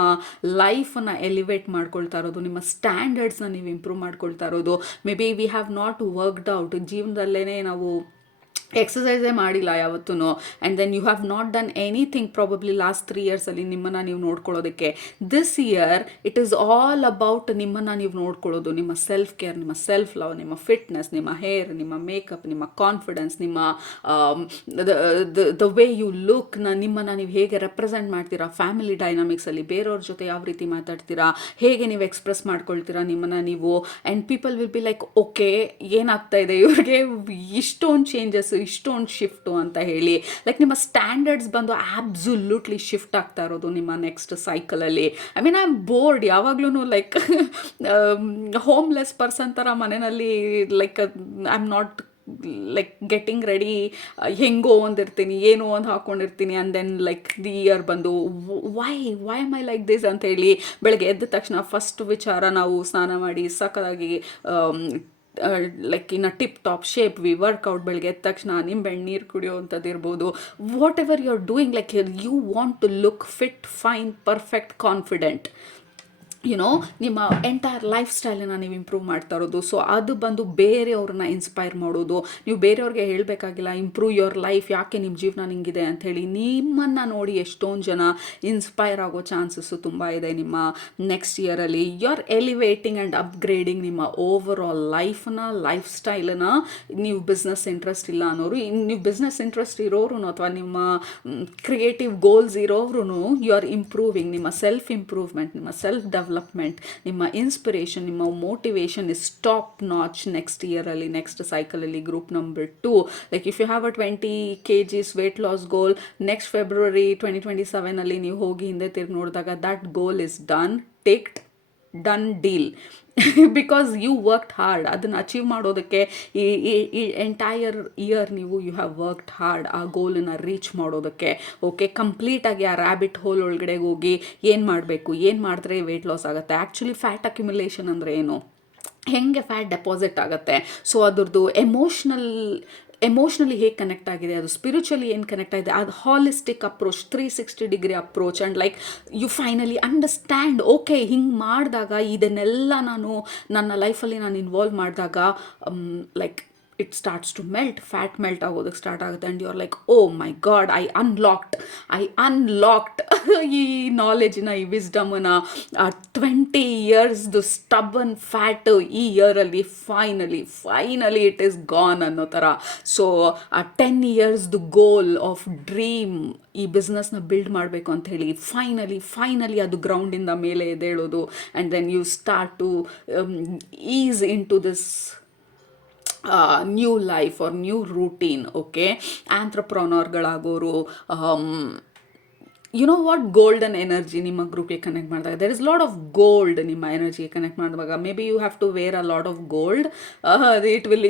ಲೈಫನ್ನು elevate ಮಾಡ್ಕೊಳ್ತಾ ಇರೋದು, ನಿಮ್ಮ ಸ್ಟ್ಯಾಂಡರ್ಡ್ಸ್ನ ನೀವು ಇಂಪ್ರೂವ್ ಮಾಡ್ಕೊಳ್ತಾ ಇರೋದು. Maybe we have not worked out, ಜೀವನದಲ್ಲೇ ನಾವು ಎಕ್ಸಸೈಸೇ ಮಾಡಿಲ್ಲ ಯಾವತ್ತೂ, and then you have not done anything probably last 3 ಇಯರ್ಸಲ್ಲಿ ನಿಮ್ಮನ್ನು ನೀವು ನೋಡ್ಕೊಳ್ಳೋದಕ್ಕೆ. This year it is all about ನಿಮ್ಮನ್ನು ನೀವು ನೋಡ್ಕೊಳ್ಳೋದು, ನಿಮ್ಮ ಸೆಲ್ಫ್ ಕೇರ್, ನಿಮ್ಮ ಸೆಲ್ಫ್ ಲವ್, ನಿಮ್ಮ ಫಿಟ್ನೆಸ್, ನಿಮ್ಮ ಹೇರ್, ನಿಮ್ಮ ಮೇಕಪ್, ನಿಮ್ಮ ಕಾನ್ಫಿಡೆನ್ಸ್, ನಿಮ್ಮ ದ ವೇ ಯು ಲುಕ್, ನಿಮ್ಮನ್ನು ನೀವು ಹೇಗೆ ರೆಪ್ರೆಸೆಂಟ್ ಮಾಡ್ತೀರಾ ಫ್ಯಾಮಿಲಿ ಡೈನಾಮಿಕ್ಸಲ್ಲಿ, ಬೇರೆಯವ್ರ ಜೊತೆ ಯಾವ ರೀತಿ ಮಾತಾಡ್ತೀರಾ, ಹೇಗೆ ನೀವು ಎಕ್ಸ್ಪ್ರೆಸ್ ಮಾಡ್ಕೊಳ್ತೀರಾ ನಿಮ್ಮನ್ನು ನೀವು. And people will be like, okay ಏನಾಗ್ತಾ ಇದೆ ಇವ್ರಿಗೆ, ಇಷ್ಟೊಂದು ಚೇಂಜಸ್, ಇಷ್ಟೊಂದು ಶಿಫ್ಟು ಅಂತ ಹೇಳಿ. ಲೈಕ್ ನಿಮ್ಮ ಸ್ಟ್ಯಾಂಡರ್ಡ್ಸ್ ಬಂದು ಆಬ್ಸುಲ್ಯೂಟ್ಲಿ ಶಿಫ್ಟ್ ಆಗ್ತಾ ಇರೋದು ನಿಮ್ಮ ನೆಕ್ಸ್ಟ್ ಸೈಕಲಲ್ಲಿ. I mean I am bored ಯಾವಾಗ್ಲೂ ಲೈಕ್ ಹೋಮ್ಲೆಸ್ ಪರ್ಸನ್ ಥರ ಮನೆಯಲ್ಲಿ like I am not like getting ready, ಹೆಂಗೋ ಒಂದಿರ್ತೀನಿ, ಏನೋ ಒಂದು ಹಾಕ್ಕೊಂಡಿರ್ತೀನಿ, and then like the year ಬಂದು why am I like this ಅಂತ ಹೇಳಿ ಬೆಳಗ್ಗೆ ಎದ್ದ ತಕ್ಷಣ ಫಸ್ಟ್ ವಿಚಾರ ನಾವು ಸ್ನಾನ ಮಾಡಿ ಸಕ್ಕದಾಗಿ like in a tip top shape we work out, ಬೆಳಗ್ಗೆ ಎದ್ದ ತಕ್ಷಣ ನಿಂಬೆಹಣ್ಣು ನೀರು ಕುಡಿಯೋವಂಥದ್ದು ಇರ್ಬೋದು. Whatever you are doing, like you want to look fit, fine, perfect, confident, ನಿಮ್ಮ ಎಂಟೈರ್ ಲೈಫ್ ಸ್ಟೈಲನ್ನು ನೀವು ಇಂಪ್ರೂವ್ ಮಾಡ್ತಾ ಇರೋದು. ಸೊ ಅದು ಬಂದು ಬೇರೆಯವ್ರನ್ನ ಇನ್ಸ್ಪೈರ್ ಮಾಡೋದು. ನೀವು ಬೇರೆಯವ್ರಿಗೆ ಹೇಳಬೇಕಾಗಿಲ್ಲ ಇಂಪ್ರೂವ್ ಯುವರ್ ಲೈಫ್, ಯಾಕೆ ನಿಮ್ಮ ಜೀವನ ನಿಂಗಿದೆ ಅಂಥೇಳಿ. ನಿಮ್ಮನ್ನು ನೋಡಿ ಎಷ್ಟೊಂದು ಜನ ಇನ್ಸ್ಪೈರ್ ಆಗೋ ಚಾನ್ಸಸ್ಸು ತುಂಬ ಇದೆ ನಿಮ್ಮ ನೆಕ್ಸ್ಟ್ ಇಯರಲ್ಲಿ. You are elevating and upgrading ನಿಮ್ಮ ಓವರ್ ಆಲ್ ಲೈಫ್ ಸ್ಟೈಲನ್ನು. ನೀವು ಬಿಸ್ನೆಸ್ ಇಂಟ್ರೆಸ್ಟ್ ಇಲ್ಲ ಅನ್ನೋರು, ನೀವು ಬಿಸ್ನೆಸ್ ಇಂಟ್ರೆಸ್ಟ್ ಇರೋರು ಅಥವಾ ನಿಮ್ಮ ಕ್ರಿಯೇಟಿವ್ ಗೋಲ್ಸ್ ಇರೋರು, ಯು ಆರ್ ಇಂಪ್ರೂವಿಂಗ್. ನಿಮ್ಮ ಸೆಲ್ಫ್ ಇಂಪ್ರೂವ್ಮೆಂಟ್, ನಿಮ್ಮ ಸೆಲ್ಫ್ ಡೆವಲಪ್ಮೆಂಟ್, ನಿಮ್ಮ ಇನ್ಸ್ಪಿರೇಷನ್, ನಿಮ್ಮ motivation is top notch next ಇಯರಲ್ಲಿ, ನೆಕ್ಸ್ಟ್ ಸೈಕಲಲ್ಲಿ. Group number 2, like if you have a 20 kgs weight loss goal, next February 2027 ನೀವು ಹೋಗಿ ಹಿಂದೆ ತಿರುಗಿ ನೋಡಿದಾಗ that goal is done, ticked, done deal. Because you worked hard. ಅದನ್ನು ಅಚೀವ್ ಮಾಡೋದಕ್ಕೆ ಈ entire year you have worked hard ಆ ಗೋಲನ್ನು ರೀಚ್ ಮಾಡೋದಕ್ಕೆ. ಓಕೆ, ಕಂಪ್ಲೀಟಾಗಿ ಆ ರ್ಯಾಬಿಟ್ ಹೋಲ್ ಒಳಗಡೆ ಹೋಗಿ ಏನು ಮಾಡಬೇಕು, ಏನು ಮಾಡಿದ್ರೆ ವೆಯ್ಟ್ ಲಾಸ್ ಆಗುತ್ತೆ, ಆ್ಯಕ್ಚುಲಿ ಫ್ಯಾಟ್ ಅಕ್ಯುಮುಲೇಷನ್ ಅಂದರೆ ಏನು, ಹೆಂಗೆ ಫ್ಯಾಟ್ ಡೆಪಾಸಿಟ್ ಆಗುತ್ತೆ, ಸೊ ಅದ್ರದ್ದು ಎಮೋಷ್ನಲಿ ಹೇಗೆ ಕನೆಕ್ಟ್ ಆಗಿದೆ, ಅದು ಸ್ಪಿರಿಚುವಲಿ ಏನು ಕನೆಕ್ಟ್ ಆಗಿದೆ, ಅದು holistic approach, 360 degree approach. And like you finally understand, okay ಹಿಂಗೆ ಮಾಡಿದಾಗ ಇದನ್ನೆಲ್ಲ ನಾನು ನನ್ನ ಲೈಫಲ್ಲಿ ನಾನು ಇನ್ವಾಲ್ವ್ ಮಾಡಿದಾಗ like it starts to melt, fat melt ಆಗೋದಕ್ಕೆ ಸ್ಟಾರ್ಟ್ ಆಗುತ್ತೆ. And you are like oh my God, I unlocked ಈ ನಾಲೆಜಿನ, ಈ ವಿಸ್ಡಮನ್ನ. 20 yearsದು ಸ್ಟಬನ್ ಫ್ಯಾಟ್ ಈ ಇಯರಲ್ಲಿ ಫೈನಲಿ ಇಟ್ ಈಸ್ ಗಾನ್ ಅನ್ನೋ ಥರ. ಸೊ ಆ 10 yearsದು ಗೋಲ್ ಆಫ್ ಡ್ರೀಮ್, ಈ ಬಿಸ್ನೆಸ್ನ ಬಿಲ್ಡ್ ಮಾಡಬೇಕು ಅಂತ ಹೇಳಿ ಫೈನಲಿ ಅದು ಗ್ರೌಂಡಿಂದ ಮೇಲೆ ಎದ್ದೇಳೋದು. And then you start to ease into this new life or new routine. Okay, ಆಂಟ್ರಪ್ರನರ್ಗಳಾಗೋರು, you know what, golden energy ನಿಮ್ಮ ಗ್ರೂಪ್ಗೆ ಕನೆಕ್ಟ್ ಮಾಡಿದಾಗ there is lot of gold. ನಿಮ್ಮ ಎನರ್ಜಿಗೆ ಕನೆಕ್ಟ್ ಮಾಡುವಾಗ maybe you have to wear a lot of gold.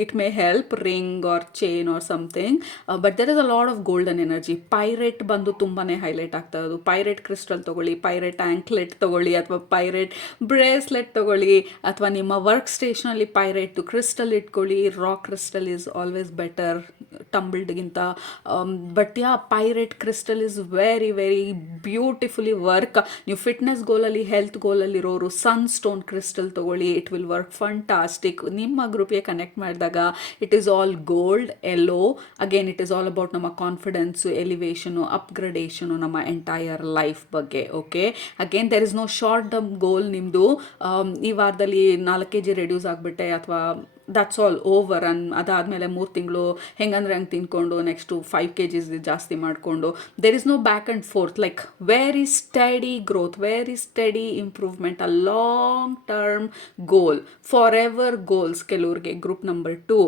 It may help, ring or chain or something, but there is a lot of golden energy. Pyrite ಬಂದು ತುಂಬಾ highlight ಆಗ್ತಾ ಇರೋದು. Pyrite crystal ತೊಗೊಳ್ಳಿ, pyrite anklet ತೊಗೊಳ್ಳಿ, ಅಥವಾ pyrite bracelet ತೊಗೊಳ್ಳಿ, ಅಥವಾ ನಿಮ್ಮ ವರ್ಕ್ ಸ್ಟೇಷನಲ್ಲಿ ಪೈರೇಟ್ ಕ್ರಿಸ್ಟಲ್ ಇಟ್ಕೊಳ್ಳಿ. Rock crystal is always better ಟಂಬಲ್ಡ್ಗಿಂತ. But yeah, pyrite crystal is very beautifully work. ನೀವು ಫಿಟ್ನೆಸ್ ಗೋಲಲ್ಲಿ, ಹೆಲ್ತ್ ಗೋಲಲ್ಲಿರೋರು ಸನ್ ಸ್ಟೋನ್ ಕ್ರಿಸ್ಟಲ್ ತೊಗೊಳ್ಳಿ, ಇಟ್ ವಿಲ್ ವರ್ಕ್ ಫಂಟಾಸ್ಟಿಕ್. ನಿಮ್ಮ ಗ್ರೂಪ್ಗೆ ಕನೆಕ್ಟ್ ಮಾಡಿದಾಗ it is all gold, yellow. Again it is all about ನಮ್ಮ confidence, elevation, upgradation, ನಮ್ಮ entire life ಬಗ್ಗೆ. Okay, again there is no short term goal. ನಿಮ್ಮದು ಈ ವಾರದಲ್ಲಿ 4 kg ರೆಡ್ಯೂಸ್ ಆಗಿಬಿಟ್ಟೆ ಅಥವಾ ದಟ್ಸ್ ಆಲ್ ಓವರ್. ಅದಾದಮೇಲೆ 3 ತಿಂಗಳು ಹೆಂಗಂದ್ರೆ ಹಂಗೆ ತಿನ್ಕೊಂಡು ನೆಕ್ಸ್ಟು 5 kgs ಜಾಸ್ತಿ ಮಾಡಿಕೊಂಡು, there is no back and forth. Like very steady growth, very steady improvement, a long term goal, forever goals. ಕೆಲವ್ರಿಗೆ group number 2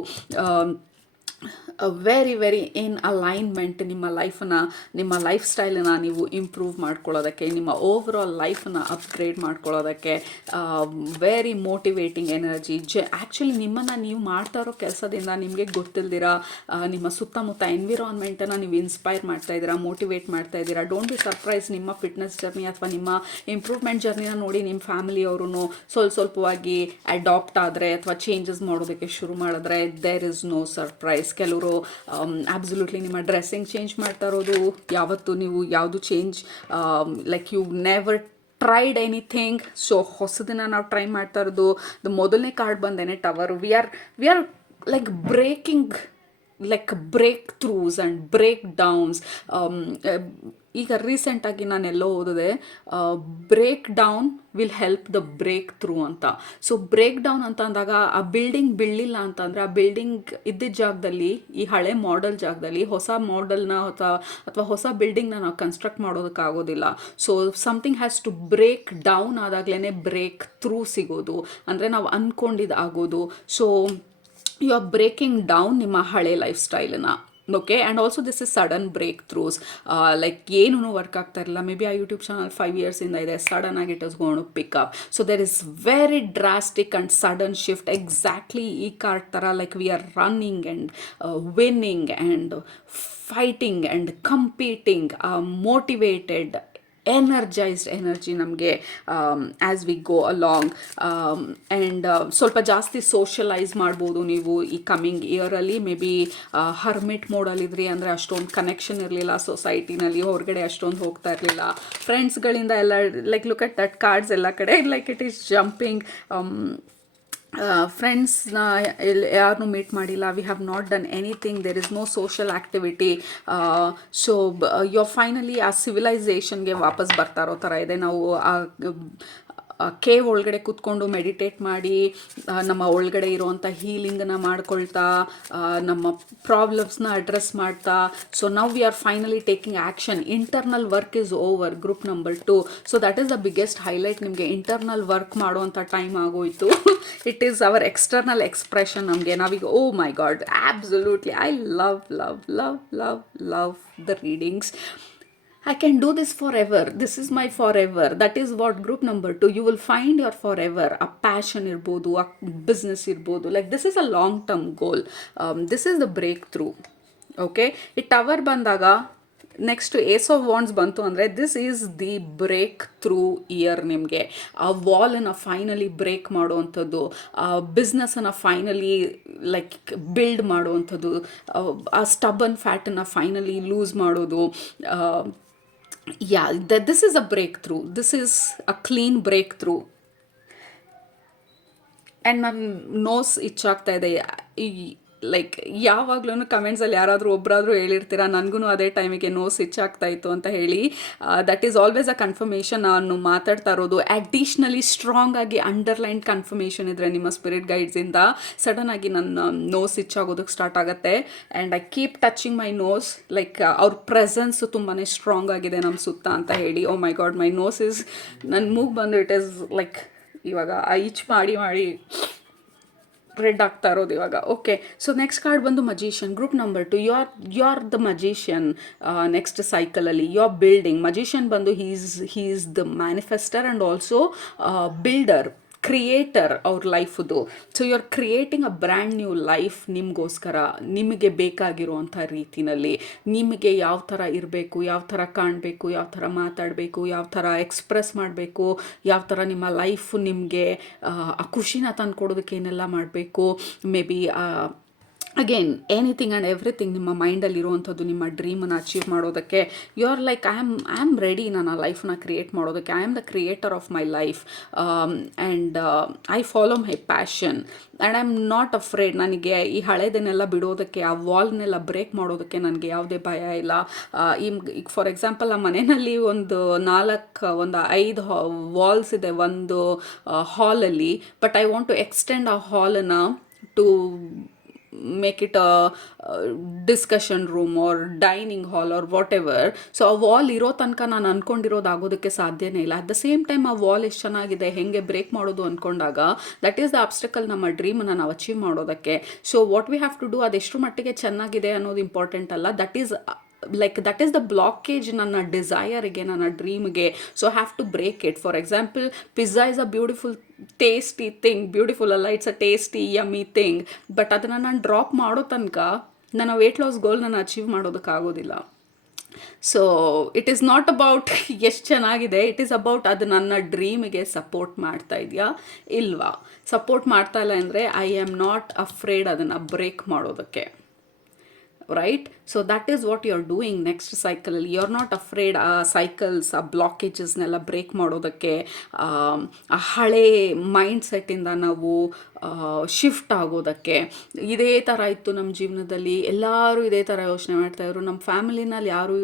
very in alignment. ನಿಮ್ಮ ಲೈಫನ್ನು, ನಿಮ್ಮ ಲೈಫ್ ಸ್ಟೈಲನ್ನು ನೀವು ಇಂಪ್ರೂವ್ ಮಾಡ್ಕೊಳ್ಳೋದಕ್ಕೆ, ನಿಮ್ಮ ಓವರ್ ಆಲ್ ಲೈಫನ್ನು ಅಪ್ಗ್ರೇಡ್ ಮಾಡ್ಕೊಳ್ಳೋದಕ್ಕೆ ವೆರಿ ಮೋಟಿವೇಟಿಂಗ್ ಎನರ್ಜಿ. ಆ್ಯಕ್ಚುಲಿ ನಿಮ್ಮನ್ನು ನೀವು ಮಾಡ್ತಾ ಇರೋ ಕೆಲಸದಿಂದ ನಿಮಗೆ ಗೊತ್ತಿಲ್ದಿರ ನಿಮ್ಮ ಸುತ್ತಮುತ್ತ ಎನ್ವಿರಾನ್ಮೆಂಟನ್ನು ನೀವು ಇನ್ಸ್ಪೈರ್ ಮಾಡ್ತಾ ಇದ್ದೀರಾ, ಮೋಟಿವೇಟ್ ಮಾಡ್ತಾ ಇದ್ದೀರಾ. ಡೋಂಟ್ ಬಿ ಸರ್ಪ್ರೈಸ್, ನಿಮ್ಮ ಫಿಟ್ನೆಸ್ ಜರ್ನಿ ಅಥವಾ ನಿಮ್ಮ ಇಂಪ್ರೂವ್ಮೆಂಟ್ ಜರ್ನಿನ ನೋಡಿ ನಿಮ್ಮ ಫ್ಯಾಮಿಲಿಯವರು ಸ್ವಲ್ಪವಾಗಿ ಅಡಾಪ್ಟ್ ಆದರೆ ಅಥವಾ ಚೇಂಜಸ್ ಮಾಡೋದಕ್ಕೆ ಶುರು ಮಾಡಿದ್ರೆ ದೇರ್ ಇಸ್ ನೋ ಸರ್ಪ್ರೈಸ್. ಕೆಲವರು ಅಬ್ಸಲ್ಯೂಟ್ಲಿ ನಿಮ್ಮ ಡ್ರೆಸ್ಸಿಂಗ್ ಚೇಂಜ್ ಮಾಡ್ತಾ ಇರೋದು, ಯಾವತ್ತು ನೀವು ಯಾವುದು change like you never tried anything. So ಹೊಸದನ್ನು ನಾವು ಟ್ರೈ ಮಾಡ್ತಾ ಇರೋದು. ಮೊದಲನೇ ಕಾರ್ಡ್ ಬಂದೇನೆ tower. We are like breakthroughs and breakdowns. ಈಗ ರೀಸೆಂಟಾಗಿ ನಾನು ಎಲ್ಲೋ ಓದಿದೆ, breakdown will help the breakthrough ಅಂತ. ಸೊ ಬ್ರೇಕ್ ಡೌನ್ ಅಂತ ಅಂದಾಗ ಆ ಬಿಲ್ಡಿಂಗ್ ಬೀಳಲಿಲ್ಲ ಅಂತಂದರೆ, ಆ ಬಿಲ್ಡಿಂಗ್ ಇದ್ದಿದ್ದ ಜಾಗದಲ್ಲಿ, ಈ ಹಳೆ ಮಾಡೆಲ್ ಜಾಗದಲ್ಲಿ ಹೊಸ ಮಾಡೆಲ್ನ ಅಥವಾ ಹೊಸ ಬಿಲ್ಡಿಂಗ್ನ ನಾವು ಕನ್ಸ್ಟ್ರಕ್ಟ್ ಮಾಡೋದಕ್ಕಾಗೋದಿಲ್ಲ. So something has to break down ಆದಾಗಲೇ ಬ್ರೇಕ್ ಥ್ರೂ ಸಿಗೋದು, ಅಂದರೆ ನಾವು ಅಂದ್ಕೊಂಡಿದ್ದು ಆಗೋದು. So you are breaking down ನಿಮ್ಮ ಹಳೆ ಲೈಫ್ ಸ್ಟೈಲನ್ನು. Okay and also this is sudden breakthroughs like ಏನೂ ವರ್ಕ್ ಆಗ್ತಾ ಇರಲಿಲ್ಲ, ಮೇ ಬಿ ಆ ಯೂಟ್ಯೂಬ್ ಚಾನಲ್ 5 yearsಯಿಂದ ಇದೆ, ಸಡನ್ ಆಗಿ it is gonna pick up. So there is very drastic and sudden shift, exactly ಈ card ಥರ, like we are running and winning and fighting and competing, motivated, energised energy ನಮಗೆ as we go along. And ಸ್ವಲ್ಪ ಜಾಸ್ತಿ socialise ಮಾಡ್ಬೋದು ನೀವು ಈ coming ಇಯರಲ್ಲಿ. Maybe hermit ಮೋಡಲ್ಲಿದ್ರಿ ಅಂದರೆ ಅಷ್ಟೊಂದು ಕನೆಕ್ಷನ್ ಇರಲಿಲ್ಲ ಸೊಸೈಟಿನಲ್ಲಿ, ಹೊರಗಡೆ ಅಷ್ಟೊಂದು ಹೋಗ್ತಾ ಇರಲಿಲ್ಲ, ಫ್ರೆಂಡ್ಸ್ಗಳಿಂದ ಎಲ್ಲ like look at that cards ಎಲ್ಲ ಕಡೆ ಲೈಕ್ ಇಟ್ ಈಸ್ ಜಂಪಿಂಗ್. ಫ್ರೆಂಡ್ಸ್ನ ಯಾರನ್ನೂ ಮೀಟ್ ಮಾಡಿಲ್ಲ, we have not done anything, there is no social activity. So yo finally ಆ ಸಿವಿಲೈಸೇಷನ್ಗೆ ವಾಪಸ್ ಬರ್ತಾ ಇರೋ ಥರ ಇದೆ. ನಾವು ಕೇವ್ ಒಳಗಡೆ ಕೂತ್ಕೊಂಡು ಮೆಡಿಟೇಟ್ ಮಾಡಿ ನಮ್ಮ ಒಳಗಡೆ ಇರೋವಂಥ ಹೀಲಿಂಗನ್ನು ಮಾಡ್ಕೊಳ್ತಾ, ನಮ್ಮ ಪ್ರಾಬ್ಲಮ್ಸ್ನ ಅಡ್ರೆಸ್ ಮಾಡ್ತಾ, so now we are finally taking action. Internal work is over, group number 2. So that is the biggest highlight. ನಿಮಗೆ ಇಂಟರ್ನಲ್ ವರ್ಕ್ ಮಾಡುವಂಥ ಟೈಮ್ ಆಗೋಯಿತು. It is our external expression. ನಮಗೆ ನಾವೀಗ oh my God, absolutely I love love love love love the readings. I can do this forever. This is my forever. That is what group number 2. You will find your forever. A passion irbodu, a business irbodu. Like this is a long-term goal. This is the breakthrough. Okay? ಈ tower ಬಂದಾಗ next ace of wands ಬಂತು ಅಂದರೆ this is the breakthrough year. ನಿಮಗೆ ಆ ವಾಲನ್ನು finally break ಮಾಡುವಂಥದ್ದು, ಆ ಬಿಸ್ನೆಸ್ಸನ್ನು finally like build ಮಾಡುವಂಥದ್ದು, ಆ ಸ್ಟಬನ್ ಫ್ಯಾಟನ್ನು ಫೈನಲಿ ಲೂಸ್ ಮಾಡೋದು. Yeah, this is a breakthrough. This is a clean breakthrough. And ನನ್ನ ನೋಸ್ ಇಚ್ಚಾಗ್ತಾ ಇದೆ. ಈ ಲೈಕ್ ಯಾವಾಗ್ಲೂ ಕಮೆಂಟ್ಸಲ್ಲಿ ಯಾರಾದರೂ ಒಬ್ಬರಾದರೂ ಹೇಳಿರ್ತೀರ, ನನಗೂ ಅದೇ ಟೈಮಿಗೆ ನೋಸ್ ಇಚ್ಚಾಗ್ತಾ ಇತ್ತು ಅಂತ ಹೇಳಿ. That is always a confirmation ನಾನು ಮಾತಾಡ್ತಾ ಇರೋದು. ಅಡಿಷ್ನಲಿ ಸ್ಟ್ರಾಂಗ್ ಆಗಿ ಅಂಡರ್ಲೈನ್ ಕನ್ಫರ್ಮೇಷನ್ ಇದ್ದರೆ ನಿಮ್ಮ ಸ್ಪಿರಿಟ್ ಗೈಡ್ಸಿಂದ ಸಡನ್ನಾಗಿ ನನ್ನ ನೋಸ್ ಇಚ್ಚಾಗೋದಕ್ಕೆ ಸ್ಟಾರ್ಟ್ ಆಗುತ್ತೆ. And I keep touching my nose, like ಅವ್ರ ಪ್ರೆಸೆನ್ಸು ತುಂಬಾ ಸ್ಟ್ರಾಂಗ್ ಆಗಿದೆ ನಮ್ಮ ಸುತ್ತ ಅಂತ ಹೇಳಿ. Oh my God, my nose is, ನನ್ನ ಮೂಗ್ ಬಂದು ಇಟ್ ಈಸ್ ಲೈಕ್ ಇವಾಗ ಇಚ್ ಮಾಡಿ ರೆಡ್ ಆಗ್ತಾ ಇರೋದು ಇವಾಗ. ಓಕೆ, ಸೊ ನೆಕ್ಸ್ಟ್ ಕಾರ್ಡ್ ಬಂದು magician, group number 2. You are the magician. Next ಸೈಕಲಲ್ಲಿ ಯು ಆರ್ ಬಿಲ್ಡಿಂಗ್. ಮಜಿಷಿಯನ್ ಬಂದು he is the manifester and also builder, creator ಅವ್ರ ಲೈಫದು. So you are creating a brand new life ನಿಮಗೋಸ್ಕರ, ನಿಮಗೆ ಬೇಕಾಗಿರುವಂಥ ರೀತಿನಲ್ಲಿ. ನಿಮಗೆ ಯಾವ ಥರ ಇರಬೇಕು, ಯಾವ ಥರ ಕಾಣಬೇಕು, ಯಾವ ಥರ ಮಾತಾಡಬೇಕು, ಯಾವ ಥರ ಎಕ್ಸ್ಪ್ರೆಸ್ ಮಾಡಬೇಕು, ಯಾವ ಥರ ನಿಮ್ಮ ಲೈಫು ನಿಮಗೆ ಆ ಖುಷಿನ ತಂದು ಕೊಡೋದಕ್ಕೆ ಏನೆಲ್ಲ ಮಾಡಬೇಕು. Maybe again anything and everything ನಿಮ್ಮ ಮೈಂಡಲ್ಲಿರುವಂಥದ್ದು, ನಿಮ್ಮ ಡ್ರೀಮನ್ನು ಅಚೀವ್ ಮಾಡೋದಕ್ಕೆ. You are like I am ready ನನ್ನ ಲೈಫನ್ನ ಕ್ರಿಯೇಟ್ ಮಾಡೋದಕ್ಕೆ. I am the creator of my life and I follow my passion and I am not afraid. ನನಗೆ ಈ ಹಳೇದನ್ನೆಲ್ಲ ಬಿಡೋದಕ್ಕೆ, ಆ ವಾಲ್ನೆಲ್ಲ ಬ್ರೇಕ್ ಮಾಡೋದಕ್ಕೆ ನನಗೆ ಯಾವುದೇ ಭಯ ಇಲ್ಲ. ಈಗ ಫಾರ್ ಎಕ್ಸಾಂಪಲ್ ಆ ಮನೆಯಲ್ಲಿ ಒಂದು 5 ವಾಲ್ಸ್ ಇದೆ ಒಂದು ಹಾಲಲ್ಲಿ, but I want to extend ಆ ಹಾಲನ್ನು to make it a discussion room or dining hall or whatever. So ಆ ವಾಲ್ ಇರೋ ತನಕ ನಾನು ಅಂದ್ಕೊಂಡಿರೋದು ಆಗೋದಕ್ಕೆ ಸಾಧ್ಯನೇ ಇಲ್ಲ. ಅಟ್ ದ ಸೇಮ್ ಟೈಮ್ ಆ ವಾಲ್ ಎಷ್ಟು ಚೆನ್ನಾಗಿದೆ, ಹೆಂಗೆ ಬ್ರೇಕ್ ಮಾಡೋದು ಅಂದ್ಕೊಂಡಾಗ ದಟ್ ಈಸ್ ದ ಆಬ್ಸ್ಟಕಲ್ ನಮ್ಮ ಡ್ರೀಮನ್ನು ನಾವು ಅಚೀವ್ ಮಾಡೋದಕ್ಕೆ. So what we have to do, ಅದೆಷ್ಟು ಮಟ್ಟಿಗೆ ಚೆನ್ನಾಗಿದೆ ಅನ್ನೋದು ಇಂಪಾರ್ಟೆಂಟ್ ಅಲ್ಲ. ದಟ್ ಈಸ್ ದ ಬ್ಲಾಕೇಜ್ ನನ್ನ ಡಿಸೈರಿಗೆ, ನನ್ನ ಡ್ರೀಮ್ಗೆ. So have to break it. For example, pizza is a beautiful tasty thing. Beautiful ಅಲ್ಲ, it's a tasty yummy thing. But ಅದನ್ನು ನಾನು ಡ್ರಾಪ್ ಮಾಡೋ ತನಕ ನನ್ನ ವೆಯ್ಟ್ ಲಾಸ್ ಗೋಲ್ ನಾನು ಅಚೀವ್ ಮಾಡೋದಕ್ಕಾಗೋದಿಲ್ಲ. So it is not about ಎಷ್ಟು ಚೆನ್ನಾಗಿದೆ, ಇಟ್ ಈಸ್ ಅಬೌಟ್ ಅದು ನನ್ನ ಡ್ರೀಮಿಗೆ ಸಪೋರ್ಟ್ ಮಾಡ್ತಾ ಇದೆಯಾ ಇಲ್ವಾ. ಸಪೋರ್ಟ್ ಮಾಡ್ತಾ ಇಲ್ಲ ಅಂದರೆ ಐ ಆಮ್ ನಾಟ್ ಅಫ್ರೇಡ್ ಅದನ್ನು ಬ್ರೇಕ್ ಮಾಡೋದಕ್ಕೆ. Right, so that is what you are doing next ಸೈಕಲಲ್ಲಿ. ಯು ಆರ್ ನಾಟ್ ಅಫ್ರೇಡ್ ಆ ಸೈಕಲ್ಸ್, ಆ ಬ್ಲಾಕೇಜಸ್ನೆಲ್ಲ ಬ್ರೇಕ್ ಮಾಡೋದಕ್ಕೆ. ಆ ಹಳೇ ಮೈಂಡ್ ಸೆಟ್ಟಿಂದ ನಾವು ಶಿಫ್ಟ್ ಆಗೋದಕ್ಕೆ. ಇದೇ ಥರ ಇತ್ತು ನಮ್ಮ ಜೀವನದಲ್ಲಿ, ಎಲ್ಲರೂ ಇದೇ ಥರ ಯೋಚನೆ ಮಾಡ್ತಾಯಿದ್ರು, ನಮ್ಮ ಫ್ಯಾಮಿಲಿನಲ್ಲಿ ಯಾರೂ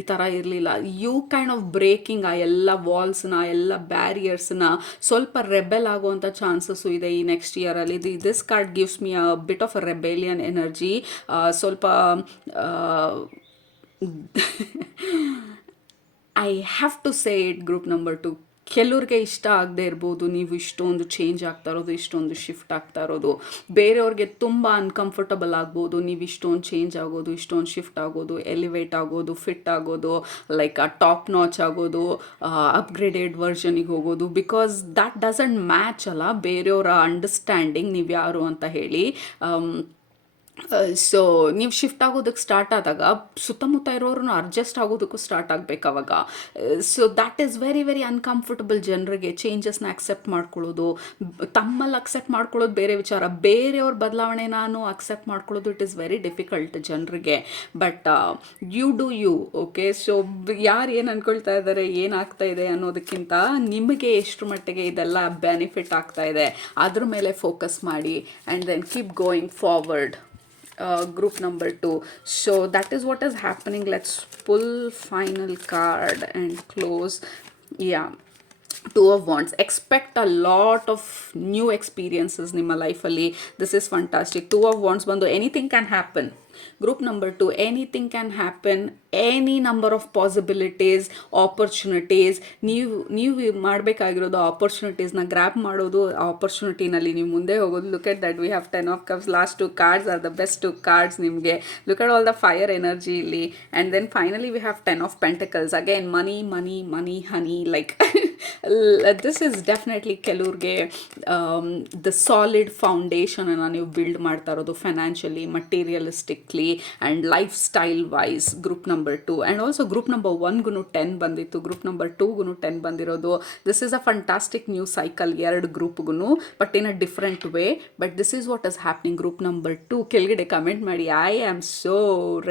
ಈ ಥರ ಇರಲಿಲ್ಲ. ಯು ಕೈಂಡ್ ಆಫ್ ಬ್ರೇಕಿಂಗ್ ಆ ಎಲ್ಲ ವಾಲ್ಸ್ನ, ಎಲ್ಲ ಬ್ಯಾರಿಯರ್ಸ್ನ, ಸ್ವಲ್ಪ ರೆಬೆಲ್ ಆಗುವಂಥ ಚಾನ್ಸಸ್ಸು ಇದೆ ಈ ನೆಕ್ಸ್ಟ್ ಇಯರಲ್ಲಿ. This card gives me a bit of a rebellion energy. ಸ್ವಲ್ಪ I have to say it, group number 2. ಕೆಲವ್ರಿಗೆ ಇಷ್ಟ ಆಗದೆ ಇರ್ಬೋದು ನೀವು ಇಷ್ಟೊಂದು ಚೇಂಜ್ ಆಗ್ತಾ ಇರೋದು, ಇಷ್ಟೊಂದು ಶಿಫ್ಟ್ ಆಗ್ತಾ ಇರೋದು. ಬೇರೆಯವ್ರಿಗೆ ತುಂಬ ಅನ್ಕಂಫರ್ಟಬಲ್ ಆಗ್ಬೋದು ನೀವು ಇಷ್ಟೊಂದು ಚೇಂಜ್ ಆಗೋದು, ಇಷ್ಟೊಂದು ಶಿಫ್ಟ್ ಆಗೋದು, ಎಲಿವೇಟ್ ಆಗೋದು, ಫಿಟ್ ಆಗೋದು, ಲೈಕ್ ಆ ಟಾಪ್ ನಾಚ್ ಆಗೋದು, ಅಪ್ಗ್ರೇಡೆಡ್ ವರ್ಷನಿಗೆ ಹೋಗೋದು. ಬಿಕಾಸ್ ದ್ಯಾಟ್ ಡಸಂಟ್ ಮ್ಯಾಚ್ ಅಲ್ಲ ಬೇರೆಯವರ ಅಂಡರ್ಸ್ಟ್ಯಾಂಡಿಂಗ್ ನೀವು ಯಾರು ಅಂತ ಹೇಳಿ. ಸೊ ನೀವು ಶಿಫ್ಟ್ ಆಗೋದಕ್ಕೆ ಸ್ಟಾರ್ಟ್ ಆದಾಗ ಸುತ್ತಮುತ್ತ ಇರೋರನ್ನು ಅಡ್ಜಸ್ಟ್ ಆಗೋದಕ್ಕೂ ಸ್ಟಾರ್ಟ್ ಆಗಬೇಕು ಅವಾಗ. So that is very very uncomfortable ಜನರಿಗೆ. ಚೇಂಜಸ್ನ ಅಕ್ಸೆಪ್ಟ್ ಮಾಡ್ಕೊಳ್ಳೋದು, ತಮ್ಮಲ್ಲಿ ಅಕ್ಸೆಪ್ಟ್ ಮಾಡ್ಕೊಳ್ಳೋದು ಬೇರೆ ವಿಚಾರ, ಬೇರೆಯವ್ರ ಬದಲಾವಣೆ ನಾನು ಅಕ್ಸೆಪ್ಟ್ ಮಾಡ್ಕೊಳ್ಳೋದು ಇಟ್ ಈಸ್ ವೆರಿ ಡಿಫಿಕಲ್ಟ್ ಜನರಿಗೆ. But you do you. Okay, so ಯಾರು ಏನು ಅಂದ್ಕೊಳ್ತಾ ಇದ್ದಾರೆ, ಏನಾಗ್ತಾ ಇದೆ ಅನ್ನೋದಕ್ಕಿಂತ ನಿಮಗೆ ಎಷ್ಟು ಮಟ್ಟಿಗೆ ಇದೆಲ್ಲ ಬೆನಿಫಿಟ್ ಆಗ್ತಾ ಇದೆ ಅದ್ರ ಮೇಲೆ ಫೋಕಸ್ ಮಾಡಿ and then keep going forward. Group number 2. So that is what is happening. Let's pull final card and close. Yeah, Two of Wands. Expect a lot of new experiences in my life ali. This is fantastic. Two of Wands bando anything can happen. Group number 2, anything can happen, any number of possibilities, opportunities. ನೀವು ಮಾಡಬೇಕಾಗಿರೋದು ಆಪರ್ಚುನಿಟೀಸ್ನ grab ಮಾಡೋದು, ಆಪರ್ಚುನಿಟಿನಲ್ಲಿ ನೀವು ಮುಂದೆ ಹೋಗೋದು. Look at that, we have 10 of Cups. Last 2 cards are the best 2 cards ನಿಮಗೆ. Look at all the fire energy ಇಲ್ಲಿ. And then finally we have 10 of Pentacles. Again money honey like this is definitely ಕೆಲವ್ರಿಗೆ the solid ಫೌಂಡೇಶನನ್ನು ನೀವು build ಮಾಡ್ತಾ ಇರೋದು financially, materialistically and lifestyle wise. Group number 2 and also group number 1ಗೂ 10 ಬಂದಿತ್ತು, group number 2ಗೂ 10 ಬಂದಿರೋದು. This is a fantastic new cycle ಎರಡು ಗ್ರೂಪ್ಗೂ, but in a different way. But this is what is happening. Group number 2 ಕೆಳಗಡೆ comment ಮಾಡಿ, I am so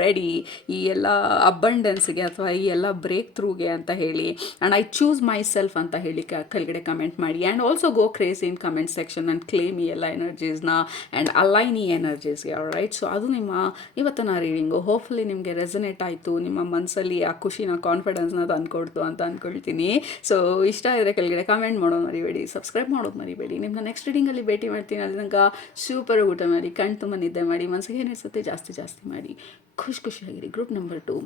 ready ಈ ಎಲ್ಲ ಅಬಂಡೆನ್ಸ್ಗೆ ಅಥವಾ ಈ ಎಲ್ಲ ಬ್ರೇಕ್ ಥ್ರೂಗೆ ಅಂತ ಹೇಳಿ. And I choose my self ಅಂತ ಹೇಳಿ ಕೆಳಗಡೆ ಕಮೆಂಟ್ ಮಾಡಿ. And also go crazy in comment section and claim ಈ ಎಲ್ಲ ಎನರ್ಜೀಸ್ನ ಆ್ಯಂಡ್ ಅಲೈನ್ ಈ ಎನರ್ಜೀಸ್ಗೆ. ರೈಟ್, ಸೊ ಅದು ನಿಮ್ಮ ಇವತ್ತಿನ ರೀಡಿಂಗು. ಹೋಪ್ಫುಲಿ ನಿಮಗೆ ರೆಸನೇಟ್ ಆಯಿತು, ನಿಮ್ಮ ಮನಸ್ಸಲ್ಲಿ ಆ ಖುಷಿನ, ಕಾನ್ಫಿಡೆನ್ಸ್ನ ತಂದುಕೊಡ್ತು ಅಂತ ಅಂದ್ಕೊಳ್ತೀನಿ. ಸೊ ಇಷ್ಟ ಇದ್ದರೆ ಕೆಳಗಡೆ ಕಮೆಂಟ್ ಮಾಡೋದು ಮರಿಬೇಡಿ, ಸಬ್ಸ್ಕ್ರೈಬ್ ಮಾಡೋದು ಮರಿಬೇಡಿ. ನಿಮ್ಮನ್ನ ನೆಕ್ಸ್ಟ್ ರೀಡಿಂಗಲ್ಲಿ ಭೇಟಿ ಮಾಡ್ತೀನಿ. ಅಲ್ಲಿ ತನಕ ಸೂಪರ್ ಊಟ ಮಾಡಿ, ಕಣ್ ತುಂಬ ನಿದ್ದೆ ಮಾಡಿ, ಮನಸ್ಸಿಗೆ ಏನಿಸುತ್ತೆ ಜಾಸ್ತಿ ಮಾಡಿ, ಖುಷಿಯಾಗಿರಿ. Group number 2,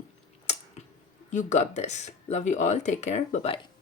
you got this. Love you all. Take care. Bye-bye.